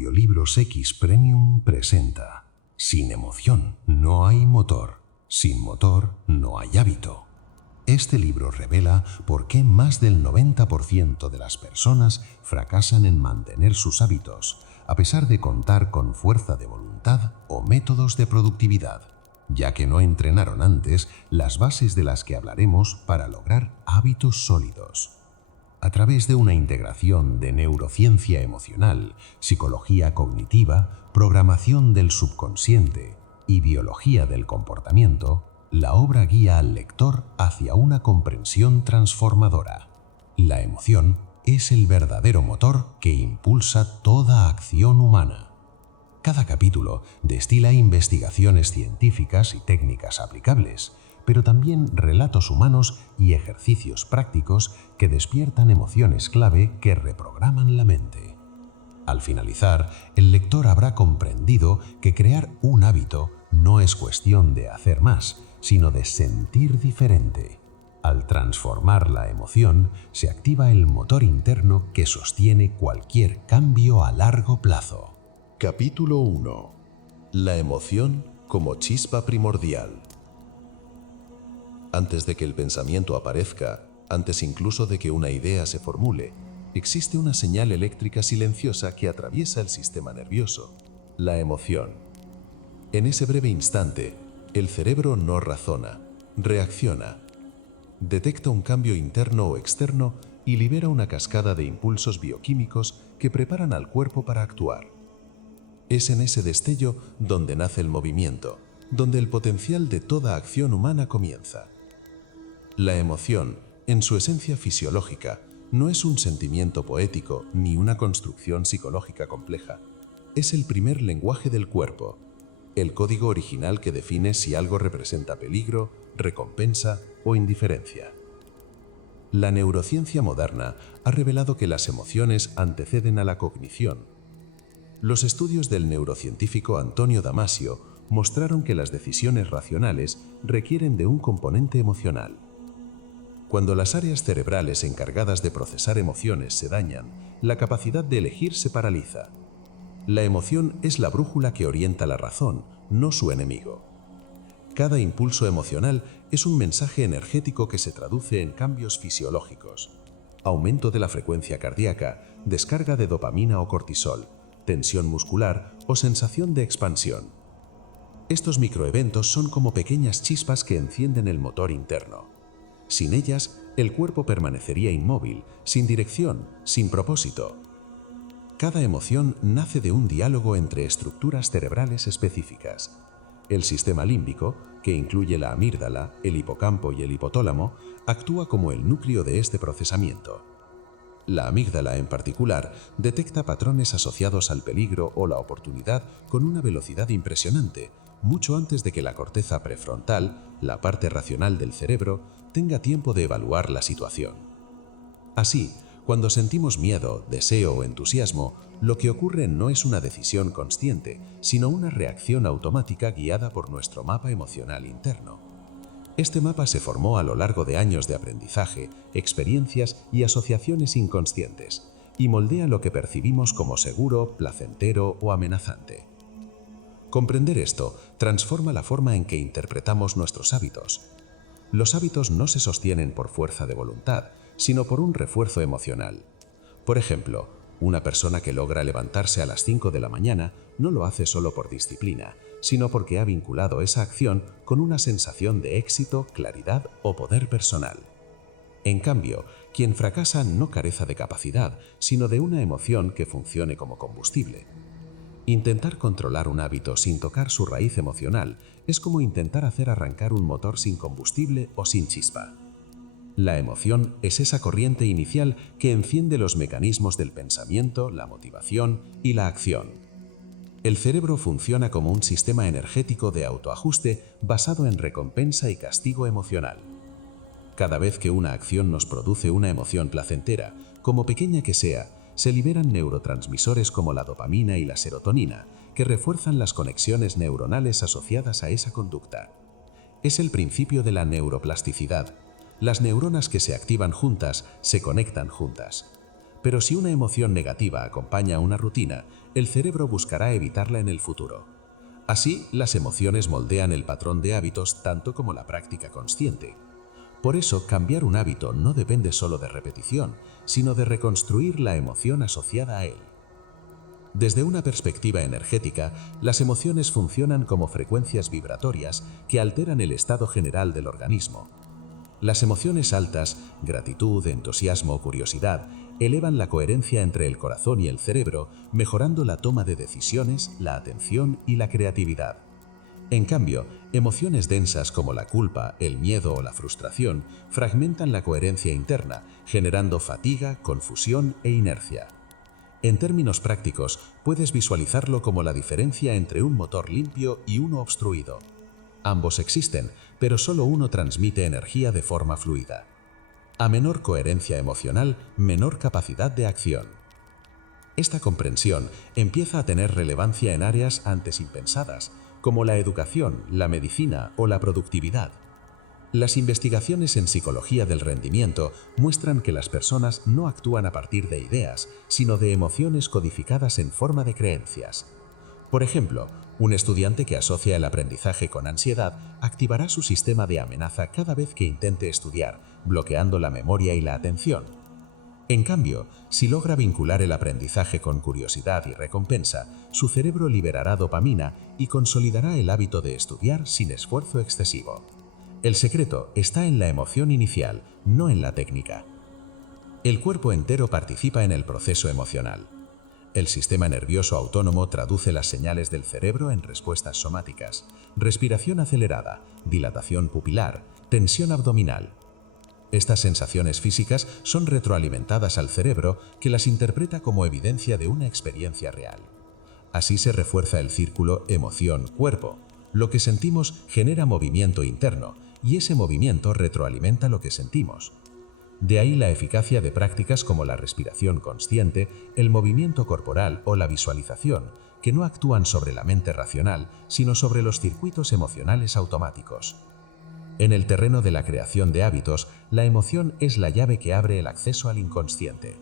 Audiolibros X Premium presenta Sin emoción no hay motor, sin motor no hay hábito. Este libro revela por qué más del 90% de las personas fracasan en mantener sus hábitos, a pesar de contar con fuerza de voluntad o métodos de productividad, ya que no entrenaron antes las bases de las que hablaremos para lograr hábitos sólidos. A través de una integración de neurociencia emocional, psicología cognitiva, programación del subconsciente y biología del comportamiento, la obra guía al lector hacia una comprensión transformadora. La emoción es el verdadero motor que impulsa toda acción humana. Cada capítulo destila investigaciones científicas y técnicas aplicables, pero también relatos humanos y ejercicios prácticos que despiertan emociones clave que reprograman la mente. Al finalizar, el lector habrá comprendido que crear un hábito no es cuestión de hacer más, sino de sentir diferente. Al transformar la emoción, se activa el motor interno que sostiene cualquier cambio a largo plazo. Capítulo 1. La emoción como chispa primordial. Antes de que el pensamiento aparezca, antes incluso de que una idea se formule, existe una señal eléctrica silenciosa que atraviesa el sistema nervioso, la emoción. En ese breve instante, el cerebro no razona, reacciona. Detecta un cambio interno o externo y libera una cascada de impulsos bioquímicos que preparan al cuerpo para actuar. Es en ese destello donde nace el movimiento, donde el potencial de toda acción humana comienza. La emoción, en su esencia fisiológica, no es un sentimiento poético ni una construcción psicológica compleja. Es el primer lenguaje del cuerpo, el código original que define si algo representa peligro, recompensa o indiferencia. La neurociencia moderna ha revelado que las emociones anteceden a la cognición. Los estudios del neurocientífico Antonio Damasio mostraron que las decisiones racionales requieren de un componente emocional. Cuando las áreas cerebrales encargadas de procesar emociones se dañan, la capacidad de elegir se paraliza. La emoción es la brújula que orienta la razón, no su enemigo. Cada impulso emocional es un mensaje energético que se traduce en cambios fisiológicos: aumento de la frecuencia cardíaca, descarga de dopamina o cortisol, tensión muscular o sensación de expansión. Estos microeventos son como pequeñas chispas que encienden el motor interno. Sin ellas, el cuerpo permanecería inmóvil, sin dirección, sin propósito. Cada emoción nace de un diálogo entre estructuras cerebrales específicas. El sistema límbico, que incluye la amígdala, el hipocampo y el hipotálamo, actúa como el núcleo de este procesamiento. La amígdala, en particular, detecta patrones asociados al peligro o la oportunidad con una velocidad impresionante, mucho antes de que la corteza prefrontal, la parte racional del cerebro, tenga tiempo de evaluar la situación. Así, cuando sentimos miedo, deseo o entusiasmo, lo que ocurre no es una decisión consciente, sino una reacción automática guiada por nuestro mapa emocional interno. Este mapa se formó a lo largo de años de aprendizaje, experiencias y asociaciones inconscientes, y moldea lo que percibimos como seguro, placentero o amenazante. Comprender esto transforma la forma en que interpretamos nuestros hábitos. Los hábitos no se sostienen por fuerza de voluntad, sino por un refuerzo emocional. Por ejemplo, una persona que logra levantarse a las 5 de la mañana no lo hace solo por disciplina, sino porque ha vinculado esa acción con una sensación de éxito, claridad o poder personal. En cambio, quien fracasa no carece de capacidad, sino de una emoción que funcione como combustible. Intentar controlar un hábito sin tocar su raíz emocional es como intentar hacer arrancar un motor sin combustible o sin chispa. La emoción es esa corriente inicial que enciende los mecanismos del pensamiento, la motivación y la acción. El cerebro funciona como un sistema energético de autoajuste basado en recompensa y castigo emocional. Cada vez que una acción nos produce una emoción placentera, como pequeña que sea, se liberan neurotransmisores como la dopamina y la serotonina, que refuerzan las conexiones neuronales asociadas a esa conducta. Es el principio de la neuroplasticidad. Las neuronas que se activan juntas se conectan juntas. Pero si una emoción negativa acompaña una rutina, el cerebro buscará evitarla en el futuro. Así, las emociones moldean el patrón de hábitos tanto como la práctica consciente. Por eso, cambiar un hábito no depende solo de repetición, sino de reconstruir la emoción asociada a él. Desde una perspectiva energética, las emociones funcionan como frecuencias vibratorias que alteran el estado general del organismo. Las emociones altas, gratitud, entusiasmo o curiosidad, elevan la coherencia entre el corazón y el cerebro, mejorando la toma de decisiones, la atención y la creatividad. En cambio, emociones densas como la culpa, el miedo o la frustración fragmentan la coherencia interna, generando fatiga, confusión e inercia. En términos prácticos, puedes visualizarlo como la diferencia entre un motor limpio y uno obstruido. Ambos existen, pero solo uno transmite energía de forma fluida. A menor coherencia emocional, menor capacidad de acción. Esta comprensión empieza a tener relevancia en áreas antes impensadas, como la educación, la medicina o la productividad. Las investigaciones en psicología del rendimiento muestran que las personas no actúan a partir de ideas, sino de emociones codificadas en forma de creencias. Por ejemplo, un estudiante que asocia el aprendizaje con ansiedad activará su sistema de amenaza cada vez que intente estudiar, bloqueando la memoria y la atención. En cambio, si logra vincular el aprendizaje con curiosidad y recompensa, su cerebro liberará dopamina y consolidará el hábito de estudiar sin esfuerzo excesivo. El secreto está en la emoción inicial, no en la técnica. El cuerpo entero participa en el proceso emocional. El sistema nervioso autónomo traduce las señales del cerebro en respuestas somáticas: respiración acelerada, dilatación pupilar, tensión abdominal. Estas sensaciones físicas son retroalimentadas al cerebro, que las interpreta como evidencia de una experiencia real. Así se refuerza el círculo emoción-cuerpo. Lo que sentimos genera movimiento interno, y ese movimiento retroalimenta lo que sentimos. De ahí la eficacia de prácticas como la respiración consciente, el movimiento corporal o la visualización, que no actúan sobre la mente racional, sino sobre los circuitos emocionales automáticos. En el terreno de la creación de hábitos, la emoción es la llave que abre el acceso al inconsciente.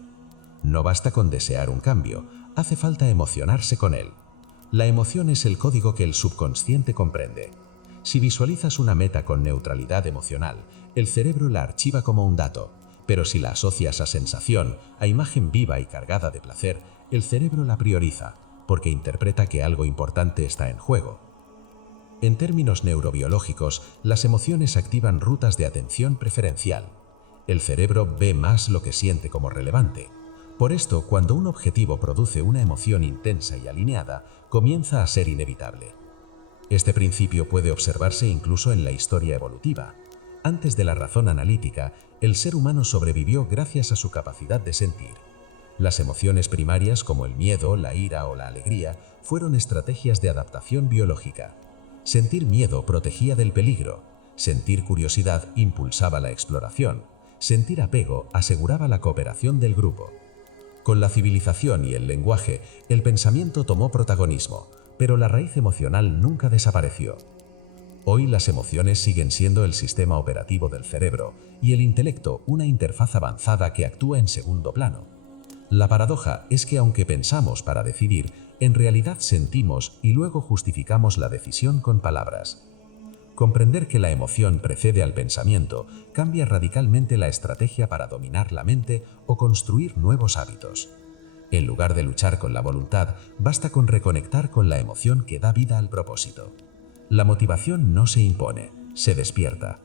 No basta con desear un cambio, hace falta emocionarse con él. La emoción es el código que el subconsciente comprende. Si visualizas una meta con neutralidad emocional, el cerebro la archiva como un dato, pero si la asocias a sensación, a imagen viva y cargada de placer, el cerebro la prioriza, porque interpreta que algo importante está en juego. En términos neurobiológicos, las emociones activan rutas de atención preferencial. El cerebro ve más lo que siente como relevante. Por esto, cuando un objetivo produce una emoción intensa y alineada, comienza a ser inevitable. Este principio puede observarse incluso en la historia evolutiva. Antes de la razón analítica, el ser humano sobrevivió gracias a su capacidad de sentir. Las emociones primarias, como el miedo, la ira o la alegría, fueron estrategias de adaptación biológica. Sentir miedo protegía del peligro, sentir curiosidad impulsaba la exploración, sentir apego aseguraba la cooperación del grupo. Con la civilización y el lenguaje, el pensamiento tomó protagonismo, pero la raíz emocional nunca desapareció. Hoy las emociones siguen siendo el sistema operativo del cerebro y el intelecto una interfaz avanzada que actúa en segundo plano. La paradoja es que aunque pensamos para decidir, en realidad sentimos y luego justificamos la decisión con palabras. Comprender que la emoción precede al pensamiento cambia radicalmente la estrategia para dominar la mente o construir nuevos hábitos. En lugar de luchar con la voluntad, basta con reconectar con la emoción que da vida al propósito. La motivación no se impone, se despierta.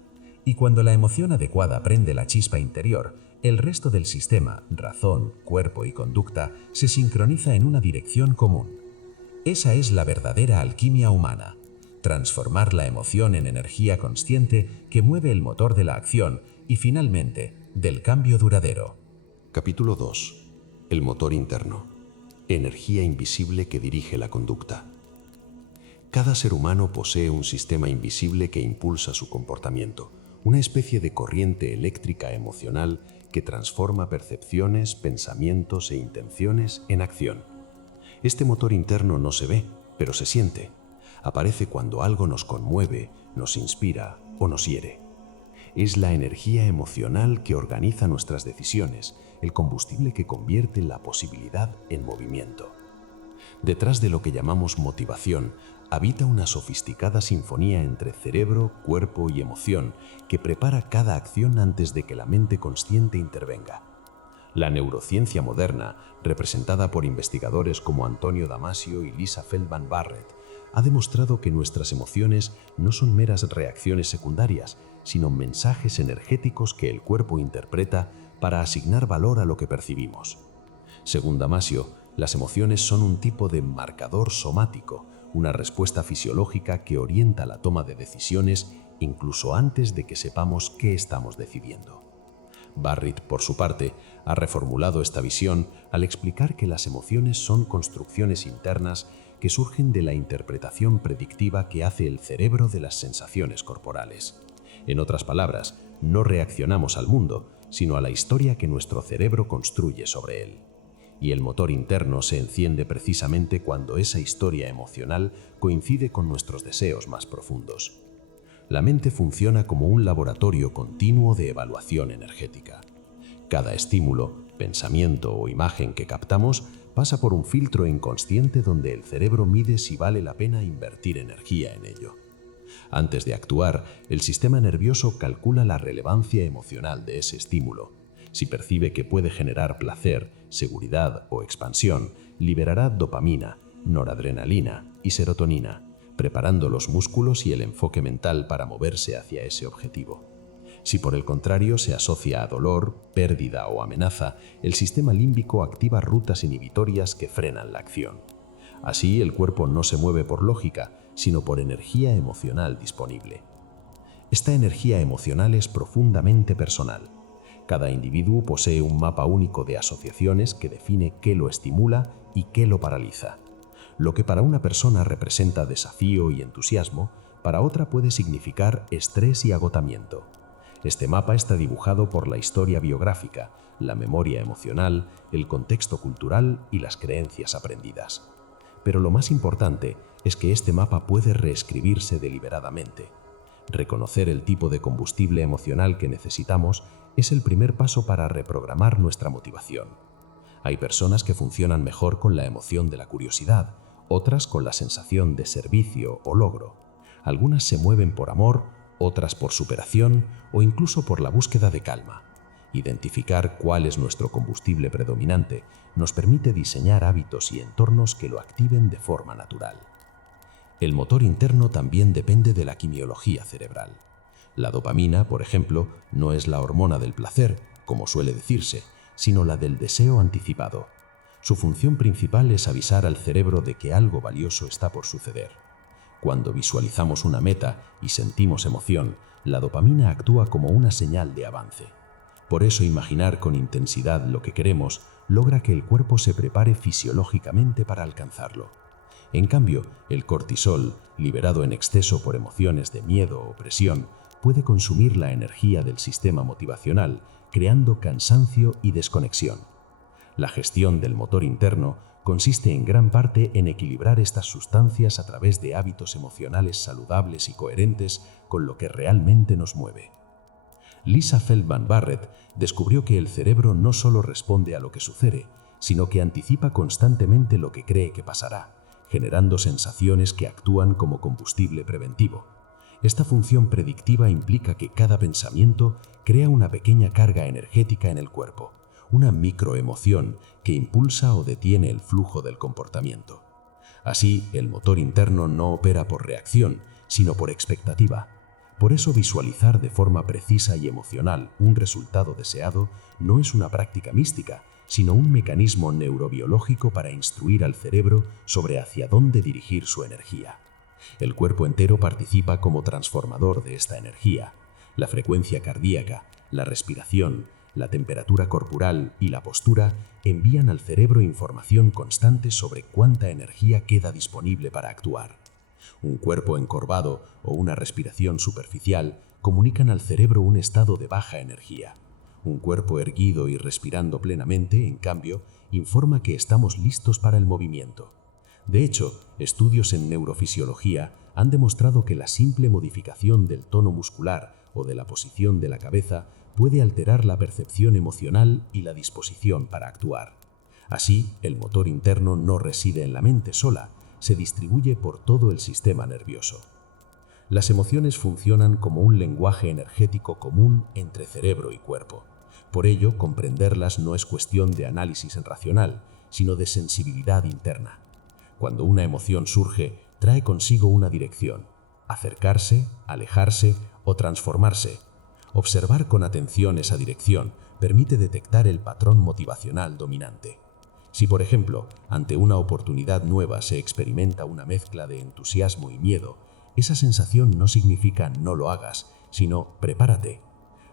Y cuando la emoción adecuada prende la chispa interior, el resto del sistema, razón, cuerpo y conducta, se sincroniza en una dirección común. Esa es la verdadera alquimia humana: transformar la emoción en energía consciente que mueve el motor de la acción y, finalmente, del cambio duradero. Capítulo 2. El motor interno. Energía invisible que dirige la conducta. Cada ser humano posee un sistema invisible que impulsa su comportamiento, una especie de corriente eléctrica emocional que transforma percepciones, pensamientos e intenciones en acción. Este motor interno no se ve, pero se siente. Aparece cuando algo nos conmueve, nos inspira o nos hiere. Es la energía emocional que organiza nuestras decisiones, el combustible que convierte la posibilidad en movimiento. Detrás de lo que llamamos motivación, habita una sofisticada sinfonía entre cerebro, cuerpo y emoción que prepara cada acción antes de que la mente consciente intervenga. La neurociencia moderna, representada por investigadores como Antonio Damasio y Lisa Feldman Barrett, ha demostrado que nuestras emociones no son meras reacciones secundarias, sino mensajes energéticos que el cuerpo interpreta para asignar valor a lo que percibimos. Según Damasio, las emociones son un tipo de marcador somático, una respuesta fisiológica que orienta la toma de decisiones incluso antes de que sepamos qué estamos decidiendo. Barrett, por su parte, ha reformulado esta visión al explicar que las emociones son construcciones internas que surgen de la interpretación predictiva que hace el cerebro de las sensaciones corporales. En otras palabras, no reaccionamos al mundo, sino a la historia que nuestro cerebro construye sobre él. Y el motor interno se enciende precisamente cuando esa historia emocional coincide con nuestros deseos más profundos. La mente funciona como un laboratorio continuo de evaluación energética. Cada estímulo, pensamiento o imagen que captamos pasa por un filtro inconsciente donde el cerebro mide si vale la pena invertir energía en ello. Antes de actuar, el sistema nervioso calcula la relevancia emocional de ese estímulo. Si percibe que puede generar placer, seguridad o expansión, liberará dopamina, noradrenalina y serotonina, preparando los músculos y el enfoque mental para moverse hacia ese objetivo. Si por el contrario se asocia a dolor, pérdida o amenaza, el sistema límbico activa rutas inhibitorias que frenan la acción. Así, el cuerpo no se mueve por lógica, sino por energía emocional disponible. Esta energía emocional es profundamente personal. Cada individuo posee un mapa único de asociaciones que define qué lo estimula y qué lo paraliza. Lo que para una persona representa desafío y entusiasmo, para otra puede significar estrés y agotamiento. Este mapa está dibujado por la historia biográfica, la memoria emocional, el contexto cultural y las creencias aprendidas. Pero lo más importante es que este mapa puede reescribirse deliberadamente. Reconocer el tipo de combustible emocional que necesitamos es el primer paso para reprogramar nuestra motivación. Hay personas que funcionan mejor con la emoción de la curiosidad, otras con la sensación de servicio o logro. Algunas se mueven por amor, otras por superación o incluso por la búsqueda de calma. Identificar cuál es nuestro combustible predominante nos permite diseñar hábitos y entornos que lo activen de forma natural. El motor interno también depende de la quimiología cerebral. La dopamina, por ejemplo, no es la hormona del placer, como suele decirse, sino la del deseo anticipado. Su función principal es avisar al cerebro de que algo valioso está por suceder. Cuando visualizamos una meta y sentimos emoción, la dopamina actúa como una señal de avance. Por eso imaginar con intensidad lo que queremos logra que el cuerpo se prepare fisiológicamente para alcanzarlo. En cambio, el cortisol, liberado en exceso por emociones de miedo o presión, puede consumir la energía del sistema motivacional, creando cansancio y desconexión. La gestión del motor interno consiste en gran parte en equilibrar estas sustancias a través de hábitos emocionales saludables y coherentes con lo que realmente nos mueve. Lisa Feldman Barrett descubrió que el cerebro no solo responde a lo que sucede, sino que anticipa constantemente lo que cree que pasará, generando sensaciones que actúan como combustible preventivo. Esta función predictiva implica que cada pensamiento crea una pequeña carga energética en el cuerpo, una microemoción que impulsa o detiene el flujo del comportamiento. Así, el motor interno no opera por reacción, sino por expectativa. Por eso visualizar de forma precisa y emocional un resultado deseado no es una práctica mística, sino un mecanismo neurobiológico para instruir al cerebro sobre hacia dónde dirigir su energía. El cuerpo entero participa como transformador de esta energía. La frecuencia cardíaca, la respiración, la temperatura corporal y la postura envían al cerebro información constante sobre cuánta energía queda disponible para actuar. Un cuerpo encorvado o una respiración superficial comunican al cerebro un estado de baja energía. Un cuerpo erguido y respirando plenamente, en cambio, informa que estamos listos para el movimiento. De hecho, estudios en neurofisiología han demostrado que la simple modificación del tono muscular o de la posición de la cabeza puede alterar la percepción emocional y la disposición para actuar. Así, el motor interno no reside en la mente sola, se distribuye por todo el sistema nervioso. Las emociones funcionan como un lenguaje energético común entre cerebro y cuerpo. Por ello, comprenderlas no es cuestión de análisis racional, sino de sensibilidad interna. Cuando una emoción surge, trae consigo una dirección: acercarse, alejarse o transformarse. Observar con atención esa dirección permite detectar el patrón motivacional dominante. Si, por ejemplo, ante una oportunidad nueva se experimenta una mezcla de entusiasmo y miedo, esa sensación no significa no lo hagas, sino prepárate.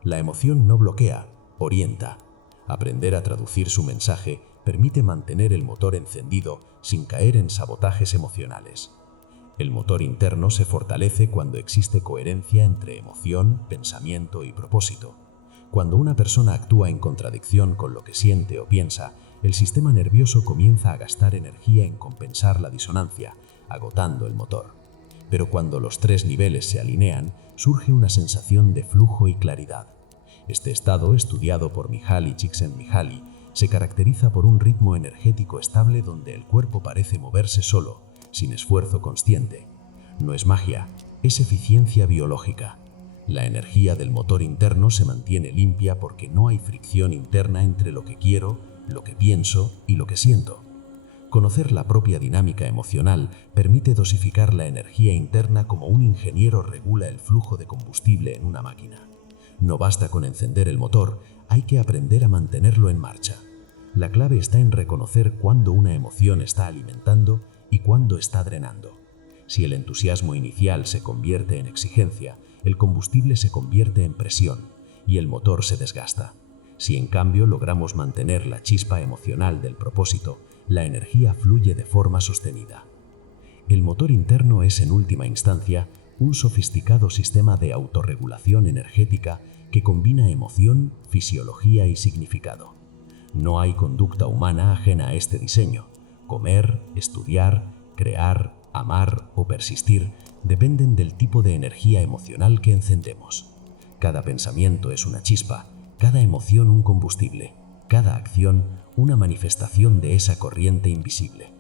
La emoción no bloquea, orienta. Aprender a traducir su mensaje permite mantener el motor encendido sin caer en sabotajes emocionales. El motor interno se fortalece cuando existe coherencia entre emoción, pensamiento y propósito. Cuando una persona actúa en contradicción con lo que siente o piensa, el sistema nervioso comienza a gastar energía en compensar la disonancia, agotando el motor. Pero cuando los tres niveles se alinean, surge una sensación de flujo y claridad. Este estado, estudiado por Mihaly Csikszentmihalyi, se caracteriza por un ritmo energético estable donde el cuerpo parece moverse solo, sin esfuerzo consciente. No es magia, es eficiencia biológica. La energía del motor interno se mantiene limpia porque no hay fricción interna entre lo que quiero, lo que pienso y lo que siento. Conocer la propia dinámica emocional permite dosificar la energía interna como un ingeniero regula el flujo de combustible en una máquina. No basta con encender el motor, hay que aprender a mantenerlo en marcha. La clave está en reconocer cuándo una emoción está alimentando y cuándo está drenando. Si el entusiasmo inicial se convierte en exigencia, el combustible se convierte en presión y el motor se desgasta. Si en cambio logramos mantener la chispa emocional del propósito, la energía fluye de forma sostenida. El motor interno es en última instancia un sofisticado sistema de autorregulación energética que combina emoción, fisiología y significado. No hay conducta humana ajena a este diseño. Comer, estudiar, crear, amar o persistir dependen del tipo de energía emocional que encendemos. Cada pensamiento es una chispa, cada emoción un combustible, cada acción una manifestación de esa corriente invisible.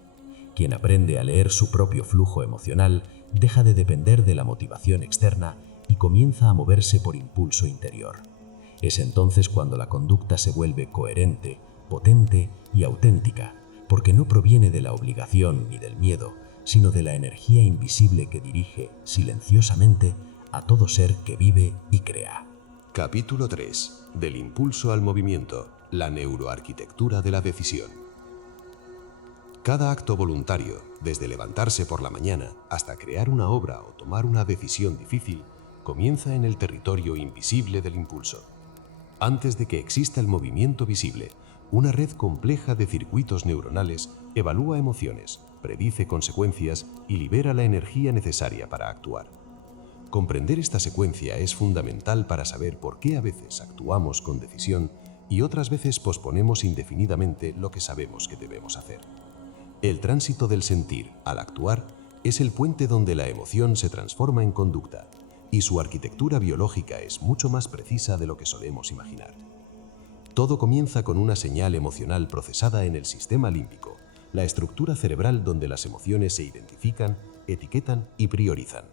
Quien aprende a leer su propio flujo emocional deja de depender de la motivación externa y comienza a moverse por impulso interior. Es entonces cuando la conducta se vuelve coherente, potente y auténtica, porque no proviene de la obligación ni del miedo, sino de la energía invisible que dirige silenciosamente a todo ser que vive y crea. Capítulo 3. Del impulso al movimiento, la neuroarquitectura de la decisión. Cada acto voluntario, desde levantarse por la mañana hasta crear una obra o tomar una decisión difícil, comienza en el territorio invisible del impulso. Antes de que exista el movimiento visible, una red compleja de circuitos neuronales evalúa emociones, predice consecuencias y libera la energía necesaria para actuar. Comprender esta secuencia es fundamental para saber por qué a veces actuamos con decisión y otras veces posponemos indefinidamente lo que sabemos que debemos hacer. El tránsito del sentir al actuar es el puente donde la emoción se transforma en conducta, y su arquitectura biológica es mucho más precisa de lo que solemos imaginar. Todo comienza con una señal emocional procesada en el sistema límbico, la estructura cerebral donde las emociones se identifican, etiquetan y priorizan.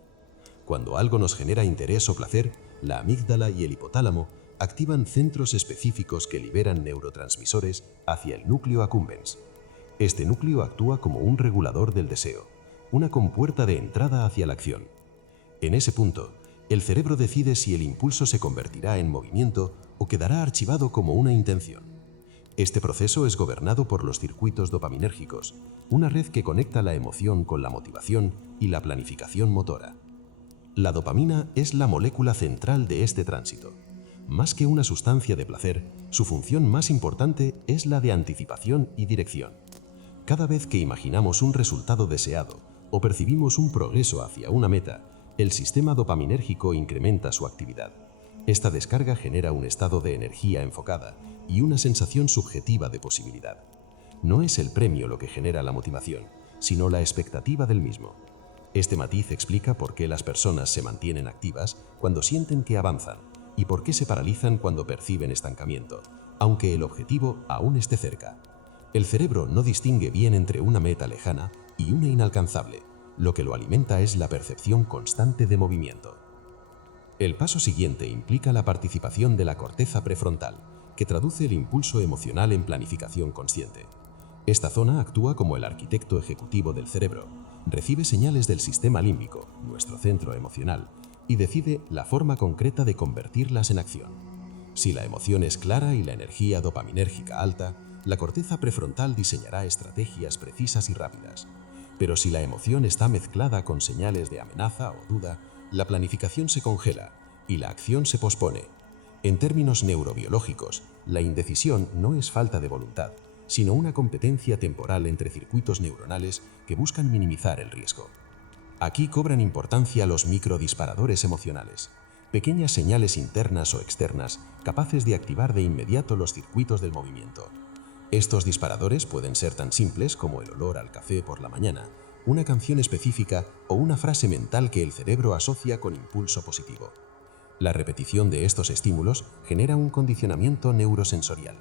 Cuando algo nos genera interés o placer, la amígdala y el hipotálamo activan centros específicos que liberan neurotransmisores hacia el núcleo accumbens. Este núcleo actúa como un regulador del deseo, una compuerta de entrada hacia la acción. En ese punto, el cerebro decide si el impulso se convertirá en movimiento o quedará archivado como una intención. Este proceso es gobernado por los circuitos dopaminérgicos, una red que conecta la emoción con la motivación y la planificación motora. La dopamina es la molécula central de este tránsito. Más que una sustancia de placer, su función más importante es la de anticipación y dirección. Cada vez que imaginamos un resultado deseado o percibimos un progreso hacia una meta, el sistema dopaminérgico incrementa su actividad. Esta descarga genera un estado de energía enfocada y una sensación subjetiva de posibilidad. No es el premio lo que genera la motivación, sino la expectativa del mismo. Este matiz explica por qué las personas se mantienen activas cuando sienten que avanzan y por qué se paralizan cuando perciben estancamiento, aunque el objetivo aún esté cerca. El cerebro no distingue bien entre una meta lejana y una inalcanzable. Lo que lo alimenta es la percepción constante de movimiento. El paso siguiente implica la participación de la corteza prefrontal, que traduce el impulso emocional en planificación consciente. Esta zona actúa como el arquitecto ejecutivo del cerebro, recibe señales del sistema límbico, nuestro centro emocional, y decide la forma concreta de convertirlas en acción. Si la emoción es clara y la energía dopaminérgica alta, la corteza prefrontal diseñará estrategias precisas y rápidas. Pero si la emoción está mezclada con señales de amenaza o duda, la planificación se congela y la acción se pospone. En términos neurobiológicos, la indecisión no es falta de voluntad, sino una competencia temporal entre circuitos neuronales que buscan minimizar el riesgo. Aquí cobran importancia los microdisparadores emocionales, pequeñas señales internas o externas capaces de activar de inmediato los circuitos del movimiento. Estos disparadores pueden ser tan simples como el olor al café por la mañana, una canción específica o una frase mental que el cerebro asocia con impulso positivo. La repetición de estos estímulos genera un condicionamiento neurosensorial.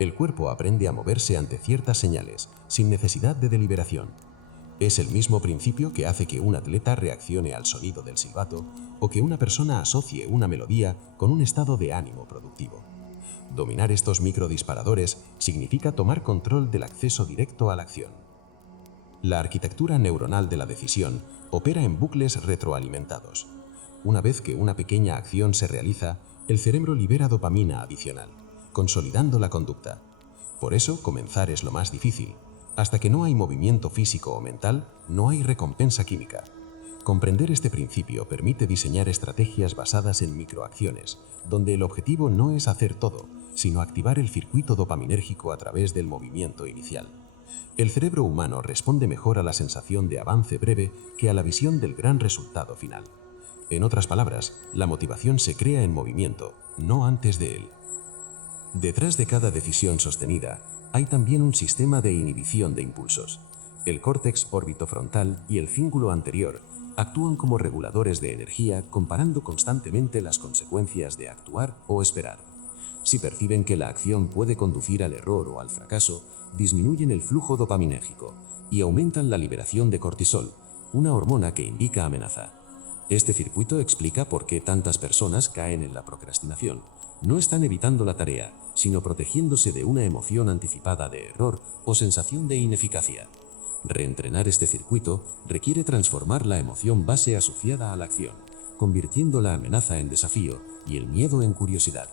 El cuerpo aprende a moverse ante ciertas señales, sin necesidad de deliberación. Es el mismo principio que hace que un atleta reaccione al sonido del silbato o que una persona asocie una melodía con un estado de ánimo productivo. Dominar estos microdisparadores significa tomar control del acceso directo a la acción. La arquitectura neuronal de la decisión opera en bucles retroalimentados. Una vez que una pequeña acción se realiza, el cerebro libera dopamina adicional, consolidando la conducta. Por eso, comenzar es lo más difícil. Hasta que no hay movimiento físico o mental, no hay recompensa química. Comprender este principio permite diseñar estrategias basadas en microacciones, donde el objetivo no es hacer todo, sino activar el circuito dopaminérgico a través del movimiento inicial. El cerebro humano responde mejor a la sensación de avance breve que a la visión del gran resultado final. En otras palabras, la motivación se crea en movimiento, no antes de él. Detrás de cada decisión sostenida, hay también un sistema de inhibición de impulsos. El córtex orbitofrontal y el cíngulo anterior actúan como reguladores de energía, comparando constantemente las consecuencias de actuar o esperar. Si perciben que la acción puede conducir al error o al fracaso, disminuyen el flujo dopaminérgico y aumentan la liberación de cortisol, una hormona que indica amenaza. Este circuito explica por qué tantas personas caen en la procrastinación. No están evitando la tarea, sino protegiéndose de una emoción anticipada de error o sensación de ineficacia. Reentrenar este circuito requiere transformar la emoción base asociada a la acción, convirtiendo la amenaza en desafío y el miedo en curiosidad.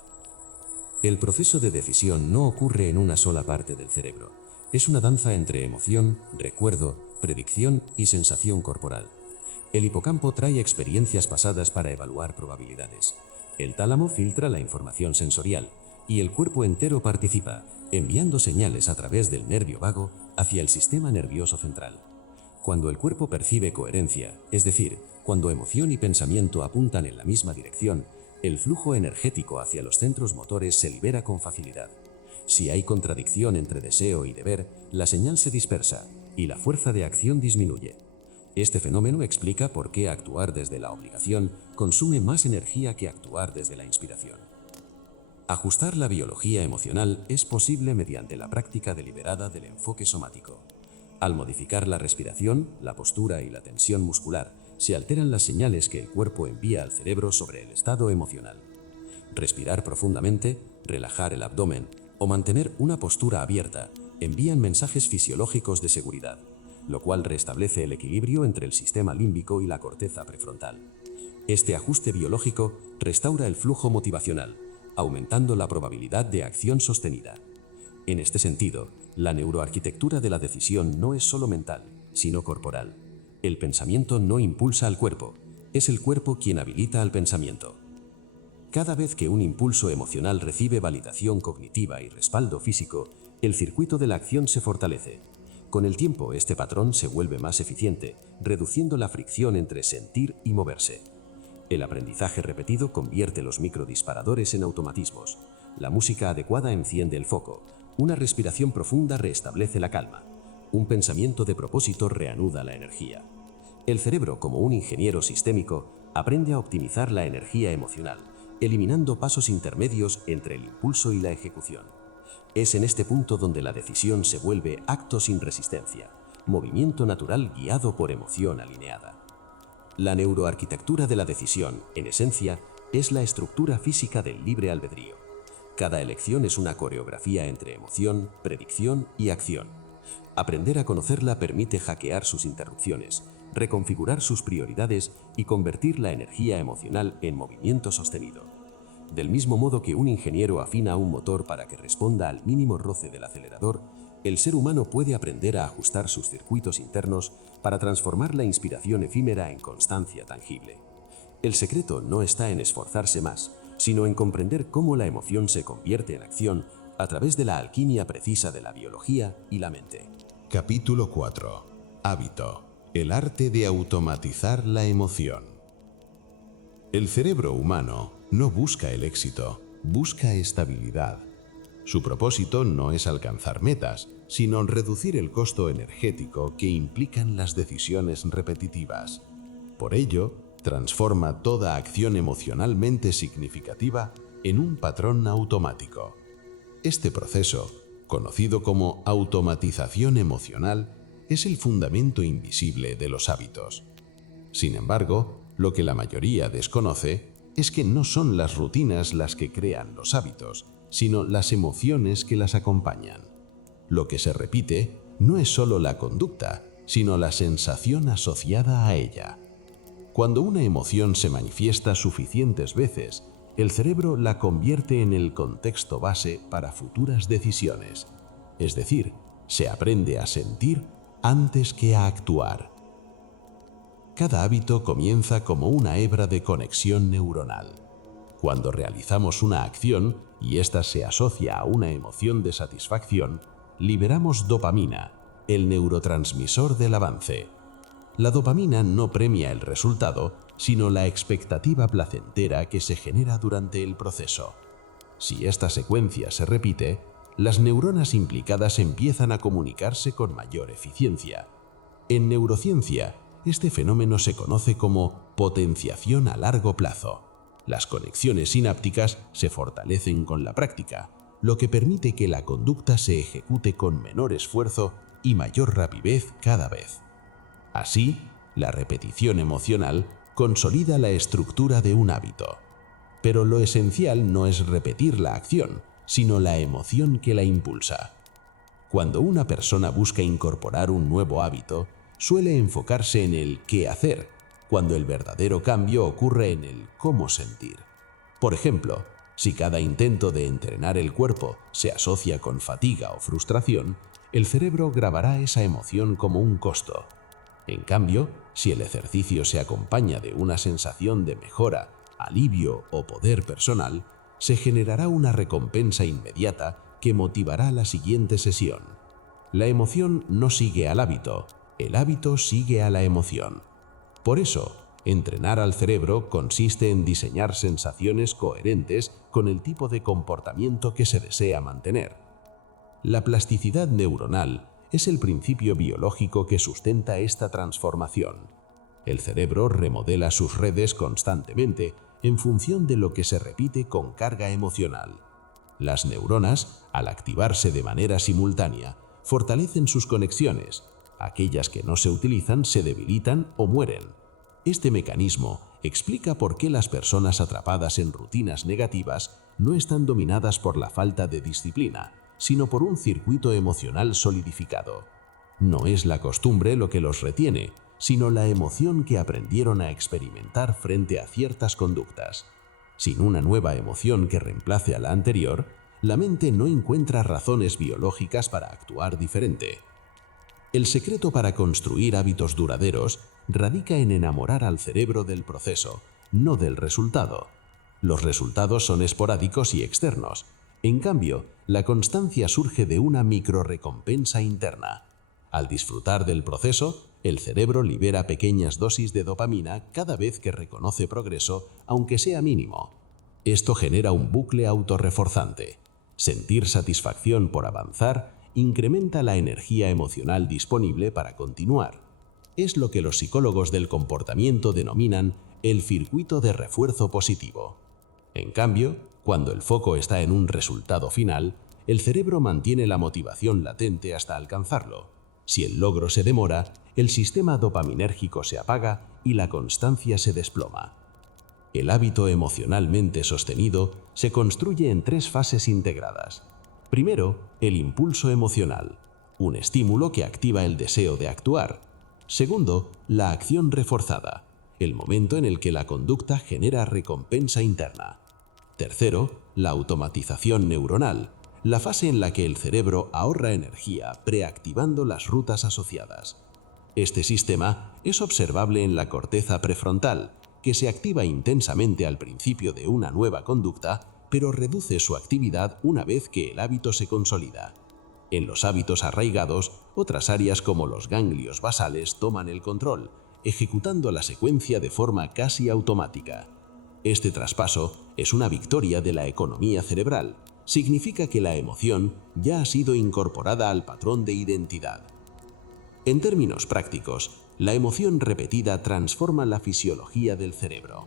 El proceso de decisión no ocurre en una sola parte del cerebro. Es una danza entre emoción, recuerdo, predicción y sensación corporal. El hipocampo trae experiencias pasadas para evaluar probabilidades. El tálamo filtra la información sensorial y el cuerpo entero participa, enviando señales a través del nervio vago hacia el sistema nervioso central. Cuando el cuerpo percibe coherencia, es decir, cuando emoción y pensamiento apuntan en la misma dirección, el flujo energético hacia los centros motores se libera con facilidad. Si hay contradicción entre deseo y deber, la señal se dispersa y la fuerza de acción disminuye. Este fenómeno explica por qué actuar desde la obligación consume más energía que actuar desde la inspiración. Ajustar la biología emocional es posible mediante la práctica deliberada del enfoque somático. Al modificar la respiración, la postura y la tensión muscular, se alteran las señales que el cuerpo envía al cerebro sobre el estado emocional. Respirar profundamente, relajar el abdomen o mantener una postura abierta envían mensajes fisiológicos de seguridad, lo cual restablece el equilibrio entre el sistema límbico y la corteza prefrontal. Este ajuste biológico restaura el flujo motivacional, aumentando la probabilidad de acción sostenida. En este sentido, la neuroarquitectura de la decisión no es solo mental, sino corporal. El pensamiento no impulsa al cuerpo, es el cuerpo quien habilita al pensamiento. Cada vez que un impulso emocional recibe validación cognitiva y respaldo físico, el circuito de la acción se fortalece. Con el tiempo, este patrón se vuelve más eficiente, reduciendo la fricción entre sentir y moverse. El aprendizaje repetido convierte los microdisparadores en automatismos. La música adecuada enciende el foco. Una respiración profunda restablece la calma. Un pensamiento de propósito reanuda la energía. El cerebro, como un ingeniero sistémico, aprende a optimizar la energía emocional, eliminando pasos intermedios entre el impulso y la ejecución. Es en este punto donde la decisión se vuelve acto sin resistencia, movimiento natural guiado por emoción alineada. La neuroarquitectura de la decisión, en esencia, es la estructura física del libre albedrío. Cada elección es una coreografía entre emoción, predicción y acción. Aprender a conocerla permite hackear sus interrupciones, reconfigurar sus prioridades y convertir la energía emocional en movimiento sostenido. Del mismo modo que un ingeniero afina un motor para que responda al mínimo roce del acelerador, el ser humano puede aprender a ajustar sus circuitos internos para transformar la inspiración efímera en constancia tangible. El secreto no está en esforzarse más, sino en comprender cómo la emoción se convierte en acción a través de la alquimia precisa de la biología y la mente. Capítulo 4. Hábito. El arte de automatizar la emoción. El cerebro humano no busca el éxito, busca estabilidad. Su propósito no es alcanzar metas, sino reducir el costo energético que implican las decisiones repetitivas. Por ello, transforma toda acción emocionalmente significativa en un patrón automático. Este proceso, conocido como automatización emocional, es el fundamento invisible de los hábitos. Sin embargo, lo que la mayoría desconoce es que no son las rutinas las que crean los hábitos, sino las emociones que las acompañan. Lo que se repite no es solo la conducta, sino la sensación asociada a ella. Cuando una emoción se manifiesta suficientes veces, el cerebro la convierte en el contexto base para futuras decisiones. Es decir, se aprende a sentir antes que a actuar. Cada hábito comienza como una hebra de conexión neuronal. Cuando realizamos una acción y ésta se asocia a una emoción de satisfacción, liberamos dopamina, el neurotransmisor del avance. La dopamina no premia el resultado, sino la expectativa placentera que se genera durante el proceso. Si esta secuencia se repite, las neuronas implicadas empiezan a comunicarse con mayor eficiencia. En neurociencia, este fenómeno se conoce como potenciación a largo plazo. Las conexiones sinápticas se fortalecen con la práctica, lo que permite que la conducta se ejecute con menor esfuerzo y mayor rapidez cada vez. Así, la repetición emocional consolida la estructura de un hábito. Pero lo esencial no es repetir la acción, sino la emoción que la impulsa. Cuando una persona busca incorporar un nuevo hábito, suele enfocarse en el qué hacer, cuando el verdadero cambio ocurre en el cómo sentir. Por ejemplo, si cada intento de entrenar el cuerpo se asocia con fatiga o frustración, el cerebro grabará esa emoción como un costo. En cambio, si el ejercicio se acompaña de una sensación de mejora, alivio o poder personal, se generará una recompensa inmediata que motivará la siguiente sesión. La emoción no sigue al hábito, el hábito sigue a la emoción. Por eso, entrenar al cerebro consiste en diseñar sensaciones coherentes con el tipo de comportamiento que se desea mantener. La plasticidad neuronal es el principio biológico que sustenta esta transformación. El cerebro remodela sus redes constantemente en función de lo que se repite con carga emocional. Las neuronas, al activarse de manera simultánea, fortalecen sus conexiones. Aquellas que no se utilizan se debilitan o mueren. Este mecanismo explica por qué las personas atrapadas en rutinas negativas no están dominadas por la falta de disciplina, sino por un circuito emocional solidificado. No es la costumbre lo que los retiene, sino la emoción que aprendieron a experimentar frente a ciertas conductas. Sin una nueva emoción que reemplace a la anterior, la mente no encuentra razones biológicas para actuar diferente. El secreto para construir hábitos duraderos radica en enamorar al cerebro del proceso, no del resultado. Los resultados son esporádicos y externos. En cambio, la constancia surge de una microrrecompensa interna. Al disfrutar del proceso, el cerebro libera pequeñas dosis de dopamina cada vez que reconoce progreso, aunque sea mínimo. Esto genera un bucle autorreforzante. Sentir satisfacción por avanzar incrementa la energía emocional disponible para continuar. Es lo que los psicólogos del comportamiento denominan el circuito de refuerzo positivo. En cambio, cuando el foco está en un resultado final, el cerebro mantiene la motivación latente hasta alcanzarlo. Si el logro se demora, el sistema dopaminérgico se apaga y la constancia se desploma. El hábito emocionalmente sostenido se construye en 3 fases integradas. Primero, el impulso emocional, un estímulo que activa el deseo de actuar. Segundo, la acción reforzada, el momento en el que la conducta genera recompensa interna. Tercero, la automatización neuronal, la fase en la que el cerebro ahorra energía preactivando las rutas asociadas. Este sistema es observable en la corteza prefrontal, que se activa intensamente al principio de una nueva conducta, pero reduce su actividad una vez que el hábito se consolida. En los hábitos arraigados, otras áreas como los ganglios basales toman el control, ejecutando la secuencia de forma casi automática. Este traspaso es una victoria de la economía cerebral. Significa que la emoción ya ha sido incorporada al patrón de identidad. En términos prácticos, la emoción repetida transforma la fisiología del cerebro.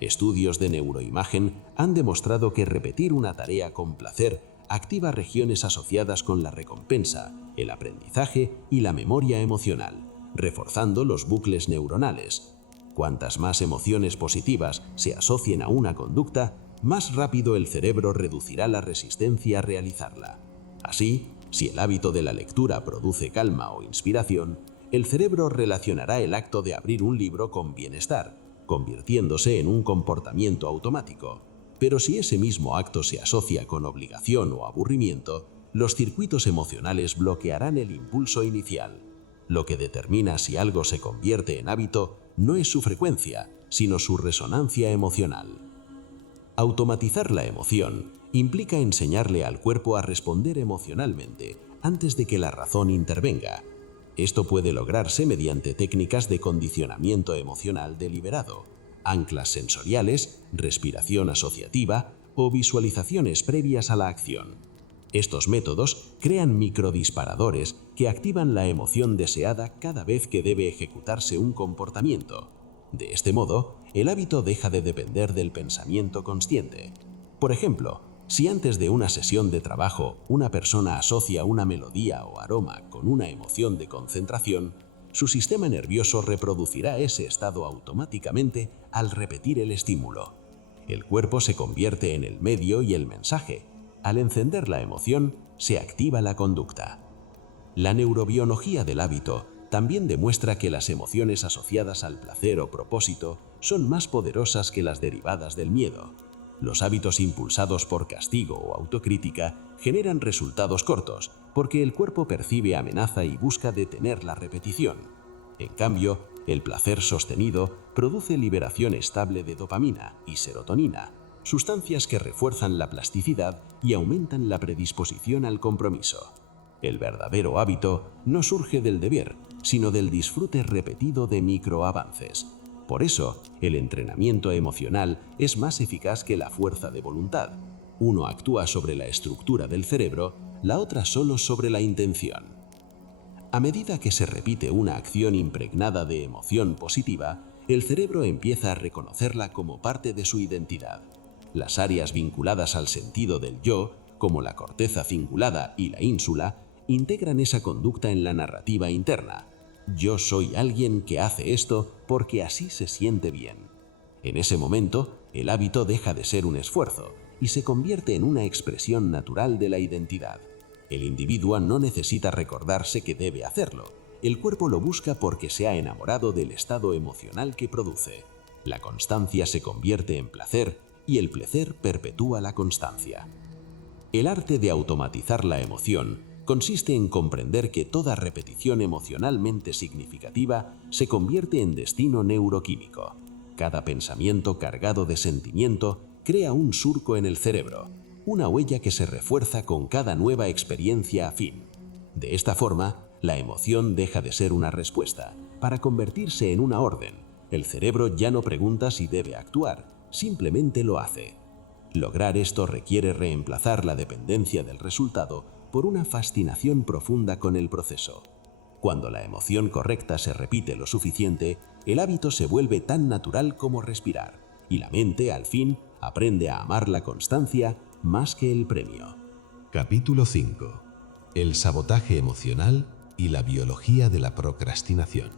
Estudios de neuroimagen han demostrado que repetir una tarea con placer activa regiones asociadas con la recompensa, el aprendizaje y la memoria emocional, reforzando los bucles neuronales. Cuantas más emociones positivas se asocien a una conducta, más rápido el cerebro reducirá la resistencia a realizarla. Así, si el hábito de la lectura produce calma o inspiración, el cerebro relacionará el acto de abrir un libro con bienestar, convirtiéndose en un comportamiento automático. Pero si ese mismo acto se asocia con obligación o aburrimiento, los circuitos emocionales bloquearán el impulso inicial. Lo que determina si algo se convierte en hábito no es su frecuencia, sino su resonancia emocional. Automatizar la emoción implica enseñarle al cuerpo a responder emocionalmente antes de que la razón intervenga. Esto puede lograrse mediante técnicas de condicionamiento emocional deliberado, anclas sensoriales, respiración asociativa o visualizaciones previas a la acción. Estos métodos crean microdisparadores que activan la emoción deseada cada vez que debe ejecutarse un comportamiento. De este modo, el hábito deja de depender del pensamiento consciente. Por ejemplo, si antes de una sesión de trabajo una persona asocia una melodía o aroma con una emoción de concentración, su sistema nervioso reproducirá ese estado automáticamente al repetir el estímulo. El cuerpo se convierte en el medio y el mensaje. Al encender la emoción, se activa la conducta. La neurobiología del hábito también demuestra que las emociones asociadas al placer o propósito son más poderosas que las derivadas del miedo. Los hábitos impulsados por castigo o autocrítica generan resultados cortos, porque el cuerpo percibe amenaza y busca detener la repetición. En cambio, el placer sostenido produce liberación estable de dopamina y serotonina, sustancias que refuerzan la plasticidad y aumentan la predisposición al compromiso. El verdadero hábito no surge del deber, sino del disfrute repetido de microavances. Por eso, el entrenamiento emocional es más eficaz que la fuerza de voluntad. Uno actúa sobre la estructura del cerebro, la otra solo sobre la intención. A medida que se repite una acción impregnada de emoción positiva, el cerebro empieza a reconocerla como parte de su identidad. Las áreas vinculadas al sentido del yo, como la corteza cingulada y la ínsula, integran esa conducta en la narrativa interna. Yo soy alguien que hace esto porque así se siente bien. En ese momento, el hábito deja de ser un esfuerzo y se convierte en una expresión natural de la identidad. El individuo no necesita recordarse que debe hacerlo. El cuerpo lo busca porque se ha enamorado del estado emocional que produce. La constancia se convierte en placer y el placer perpetúa la constancia. El arte de automatizar la emoción consiste en comprender que toda repetición emocionalmente significativa se convierte en destino neuroquímico. Cada pensamiento cargado de sentimiento crea un surco en el cerebro, una huella que se refuerza con cada nueva experiencia afín. De esta forma, la emoción deja de ser una respuesta, para convertirse en una orden. El cerebro ya no pregunta si debe actuar, simplemente lo hace. Lograr esto requiere reemplazar la dependencia del resultado por una fascinación profunda con el proceso. Cuando la emoción correcta se repite lo suficiente, el hábito se vuelve tan natural como respirar, y la mente, al fin, aprende a amar la constancia más que el premio. Capítulo 5. El sabotaje emocional y la biología de la procrastinación.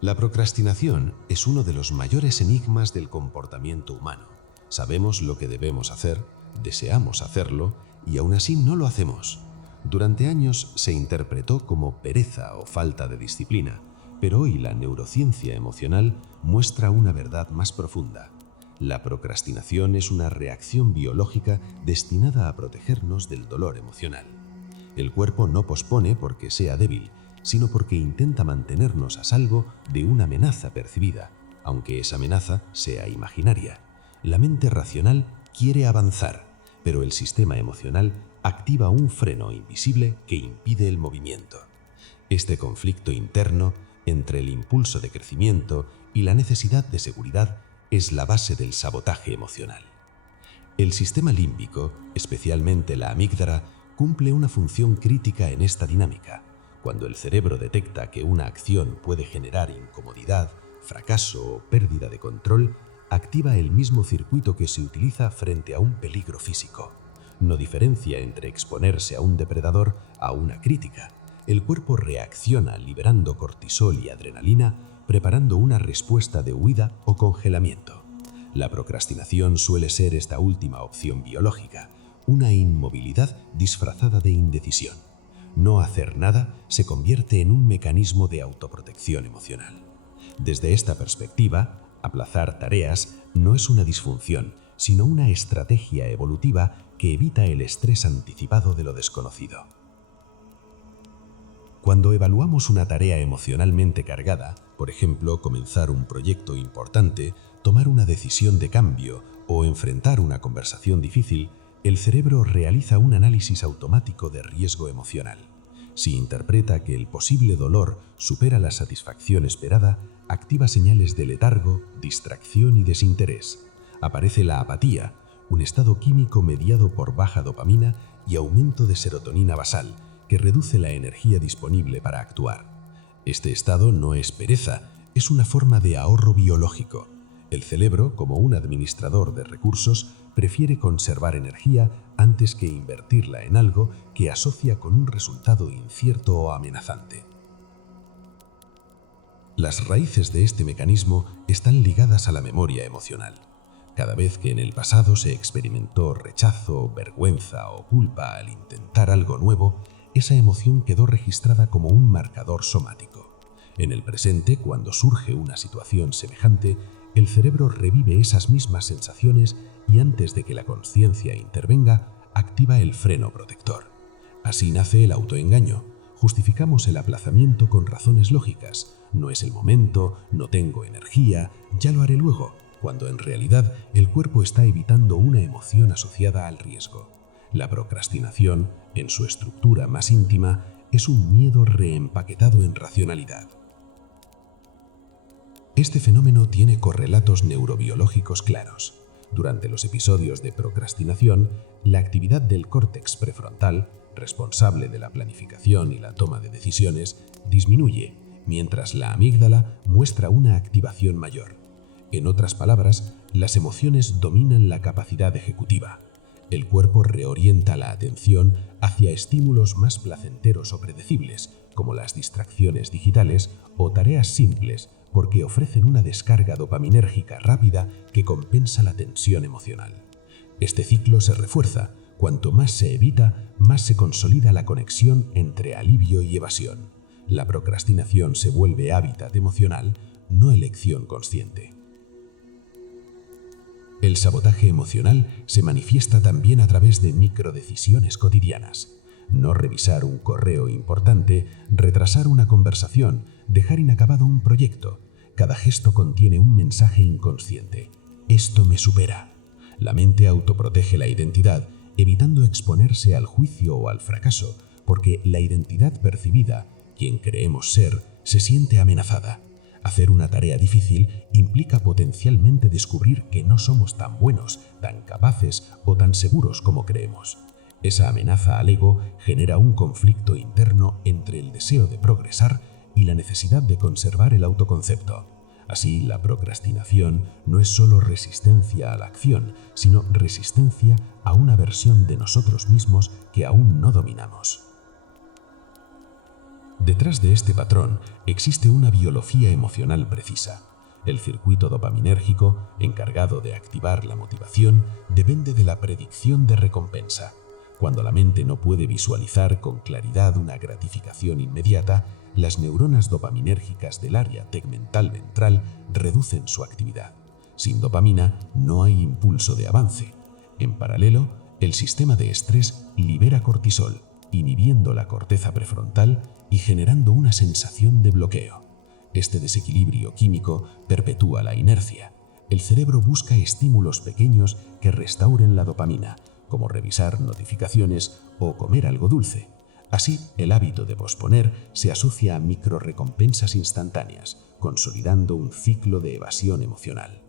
La procrastinación es uno de los mayores enigmas del comportamiento humano. Sabemos lo que debemos hacer, deseamos hacerlo y aún así no lo hacemos. Durante años se interpretó como pereza o falta de disciplina, pero hoy la neurociencia emocional muestra una verdad más profunda. La procrastinación es una reacción biológica destinada a protegernos del dolor emocional. El cuerpo no pospone porque sea débil, sino porque intenta mantenernos a salvo de una amenaza percibida, aunque esa amenaza sea imaginaria. La mente racional quiere avanzar, pero el sistema emocional activa un freno invisible que impide el movimiento. Este conflicto interno entre el impulso de crecimiento y la necesidad de seguridad es la base del sabotaje emocional. El sistema límbico, especialmente la amígdala, cumple una función crítica en esta dinámica. Cuando el cerebro detecta que una acción puede generar incomodidad, fracaso o pérdida de control, activa el mismo circuito que se utiliza frente a un peligro físico. No diferencia entre exponerse a un depredador a una crítica. El cuerpo reacciona liberando cortisol y adrenalina, preparando una respuesta de huida o congelamiento. La procrastinación suele ser esta última opción biológica, una inmovilidad disfrazada de indecisión. No hacer nada se convierte en un mecanismo de autoprotección emocional. Desde esta perspectiva, aplazar tareas no es una disfunción, sino una estrategia evolutiva que evita el estrés anticipado de lo desconocido. Cuando evaluamos una tarea emocionalmente cargada, por ejemplo, comenzar un proyecto importante, tomar una decisión de cambio o enfrentar una conversación difícil, el cerebro realiza un análisis automático de riesgo emocional. Si interpreta que el posible dolor supera la satisfacción esperada, activa señales de letargo, distracción y desinterés. Aparece la apatía, un estado químico mediado por baja dopamina y aumento de serotonina basal, que reduce la energía disponible para actuar. Este estado no es pereza, es una forma de ahorro biológico. El cerebro, como un administrador de recursos, prefiere conservar energía antes que invertirla en algo que asocia con un resultado incierto o amenazante. Las raíces de este mecanismo están ligadas a la memoria emocional. Cada vez que en el pasado se experimentó rechazo, vergüenza o culpa al intentar algo nuevo, esa emoción quedó registrada como un marcador somático. En el presente, cuando surge una situación semejante, el cerebro revive esas mismas sensaciones y antes de que la conciencia intervenga, activa el freno protector. Así nace el autoengaño. Justificamos el aplazamiento con razones lógicas. No es el momento, no tengo energía, ya lo haré luego, cuando en realidad el cuerpo está evitando una emoción asociada al riesgo. La procrastinación, en su estructura más íntima, es un miedo reempaquetado en racionalidad. Este fenómeno tiene correlatos neurobiológicos claros. Durante los episodios de procrastinación, la actividad del córtex prefrontal, responsable de la planificación y la toma de decisiones, disminuye, mientras la amígdala muestra una activación mayor. En otras palabras, las emociones dominan la capacidad ejecutiva. El cuerpo reorienta la atención hacia estímulos más placenteros o predecibles, como las distracciones digitales o tareas simples, porque ofrecen una descarga dopaminérgica rápida que compensa la tensión emocional. Este ciclo se refuerza. Cuanto más se evita, más se consolida la conexión entre alivio y evasión. La procrastinación se vuelve hábitat emocional, no elección consciente. El sabotaje emocional se manifiesta también a través de microdecisiones cotidianas. No revisar un correo importante, retrasar una conversación, dejar inacabado un proyecto. Cada gesto contiene un mensaje inconsciente. Esto me supera. La mente autoprotege la identidad, evitando exponerse al juicio o al fracaso, porque la identidad percibida, quien creemos ser, se siente amenazada. Hacer una tarea difícil implica potencialmente descubrir que no somos tan buenos, tan capaces o tan seguros como creemos. Esa amenaza al ego genera un conflicto interno entre el deseo de progresar y la necesidad de conservar el autoconcepto. Así, la procrastinación no es solo resistencia a la acción, sino resistencia a una versión de nosotros mismos que aún no dominamos. Detrás de este patrón existe una biología emocional precisa. El circuito dopaminérgico, encargado de activar la motivación, depende de la predicción de recompensa. Cuando la mente no puede visualizar con claridad una gratificación inmediata, las neuronas dopaminérgicas del área tegmental ventral reducen su actividad. Sin dopamina no hay impulso de avance. En paralelo, el sistema de estrés libera cortisol, inhibiendo la corteza prefrontal y generando una sensación de bloqueo. Este desequilibrio químico perpetúa la inercia. El cerebro busca estímulos pequeños que restauren la dopamina, como revisar notificaciones o comer algo dulce. Así, el hábito de posponer se asocia a microrrecompensas instantáneas, consolidando un ciclo de evasión emocional.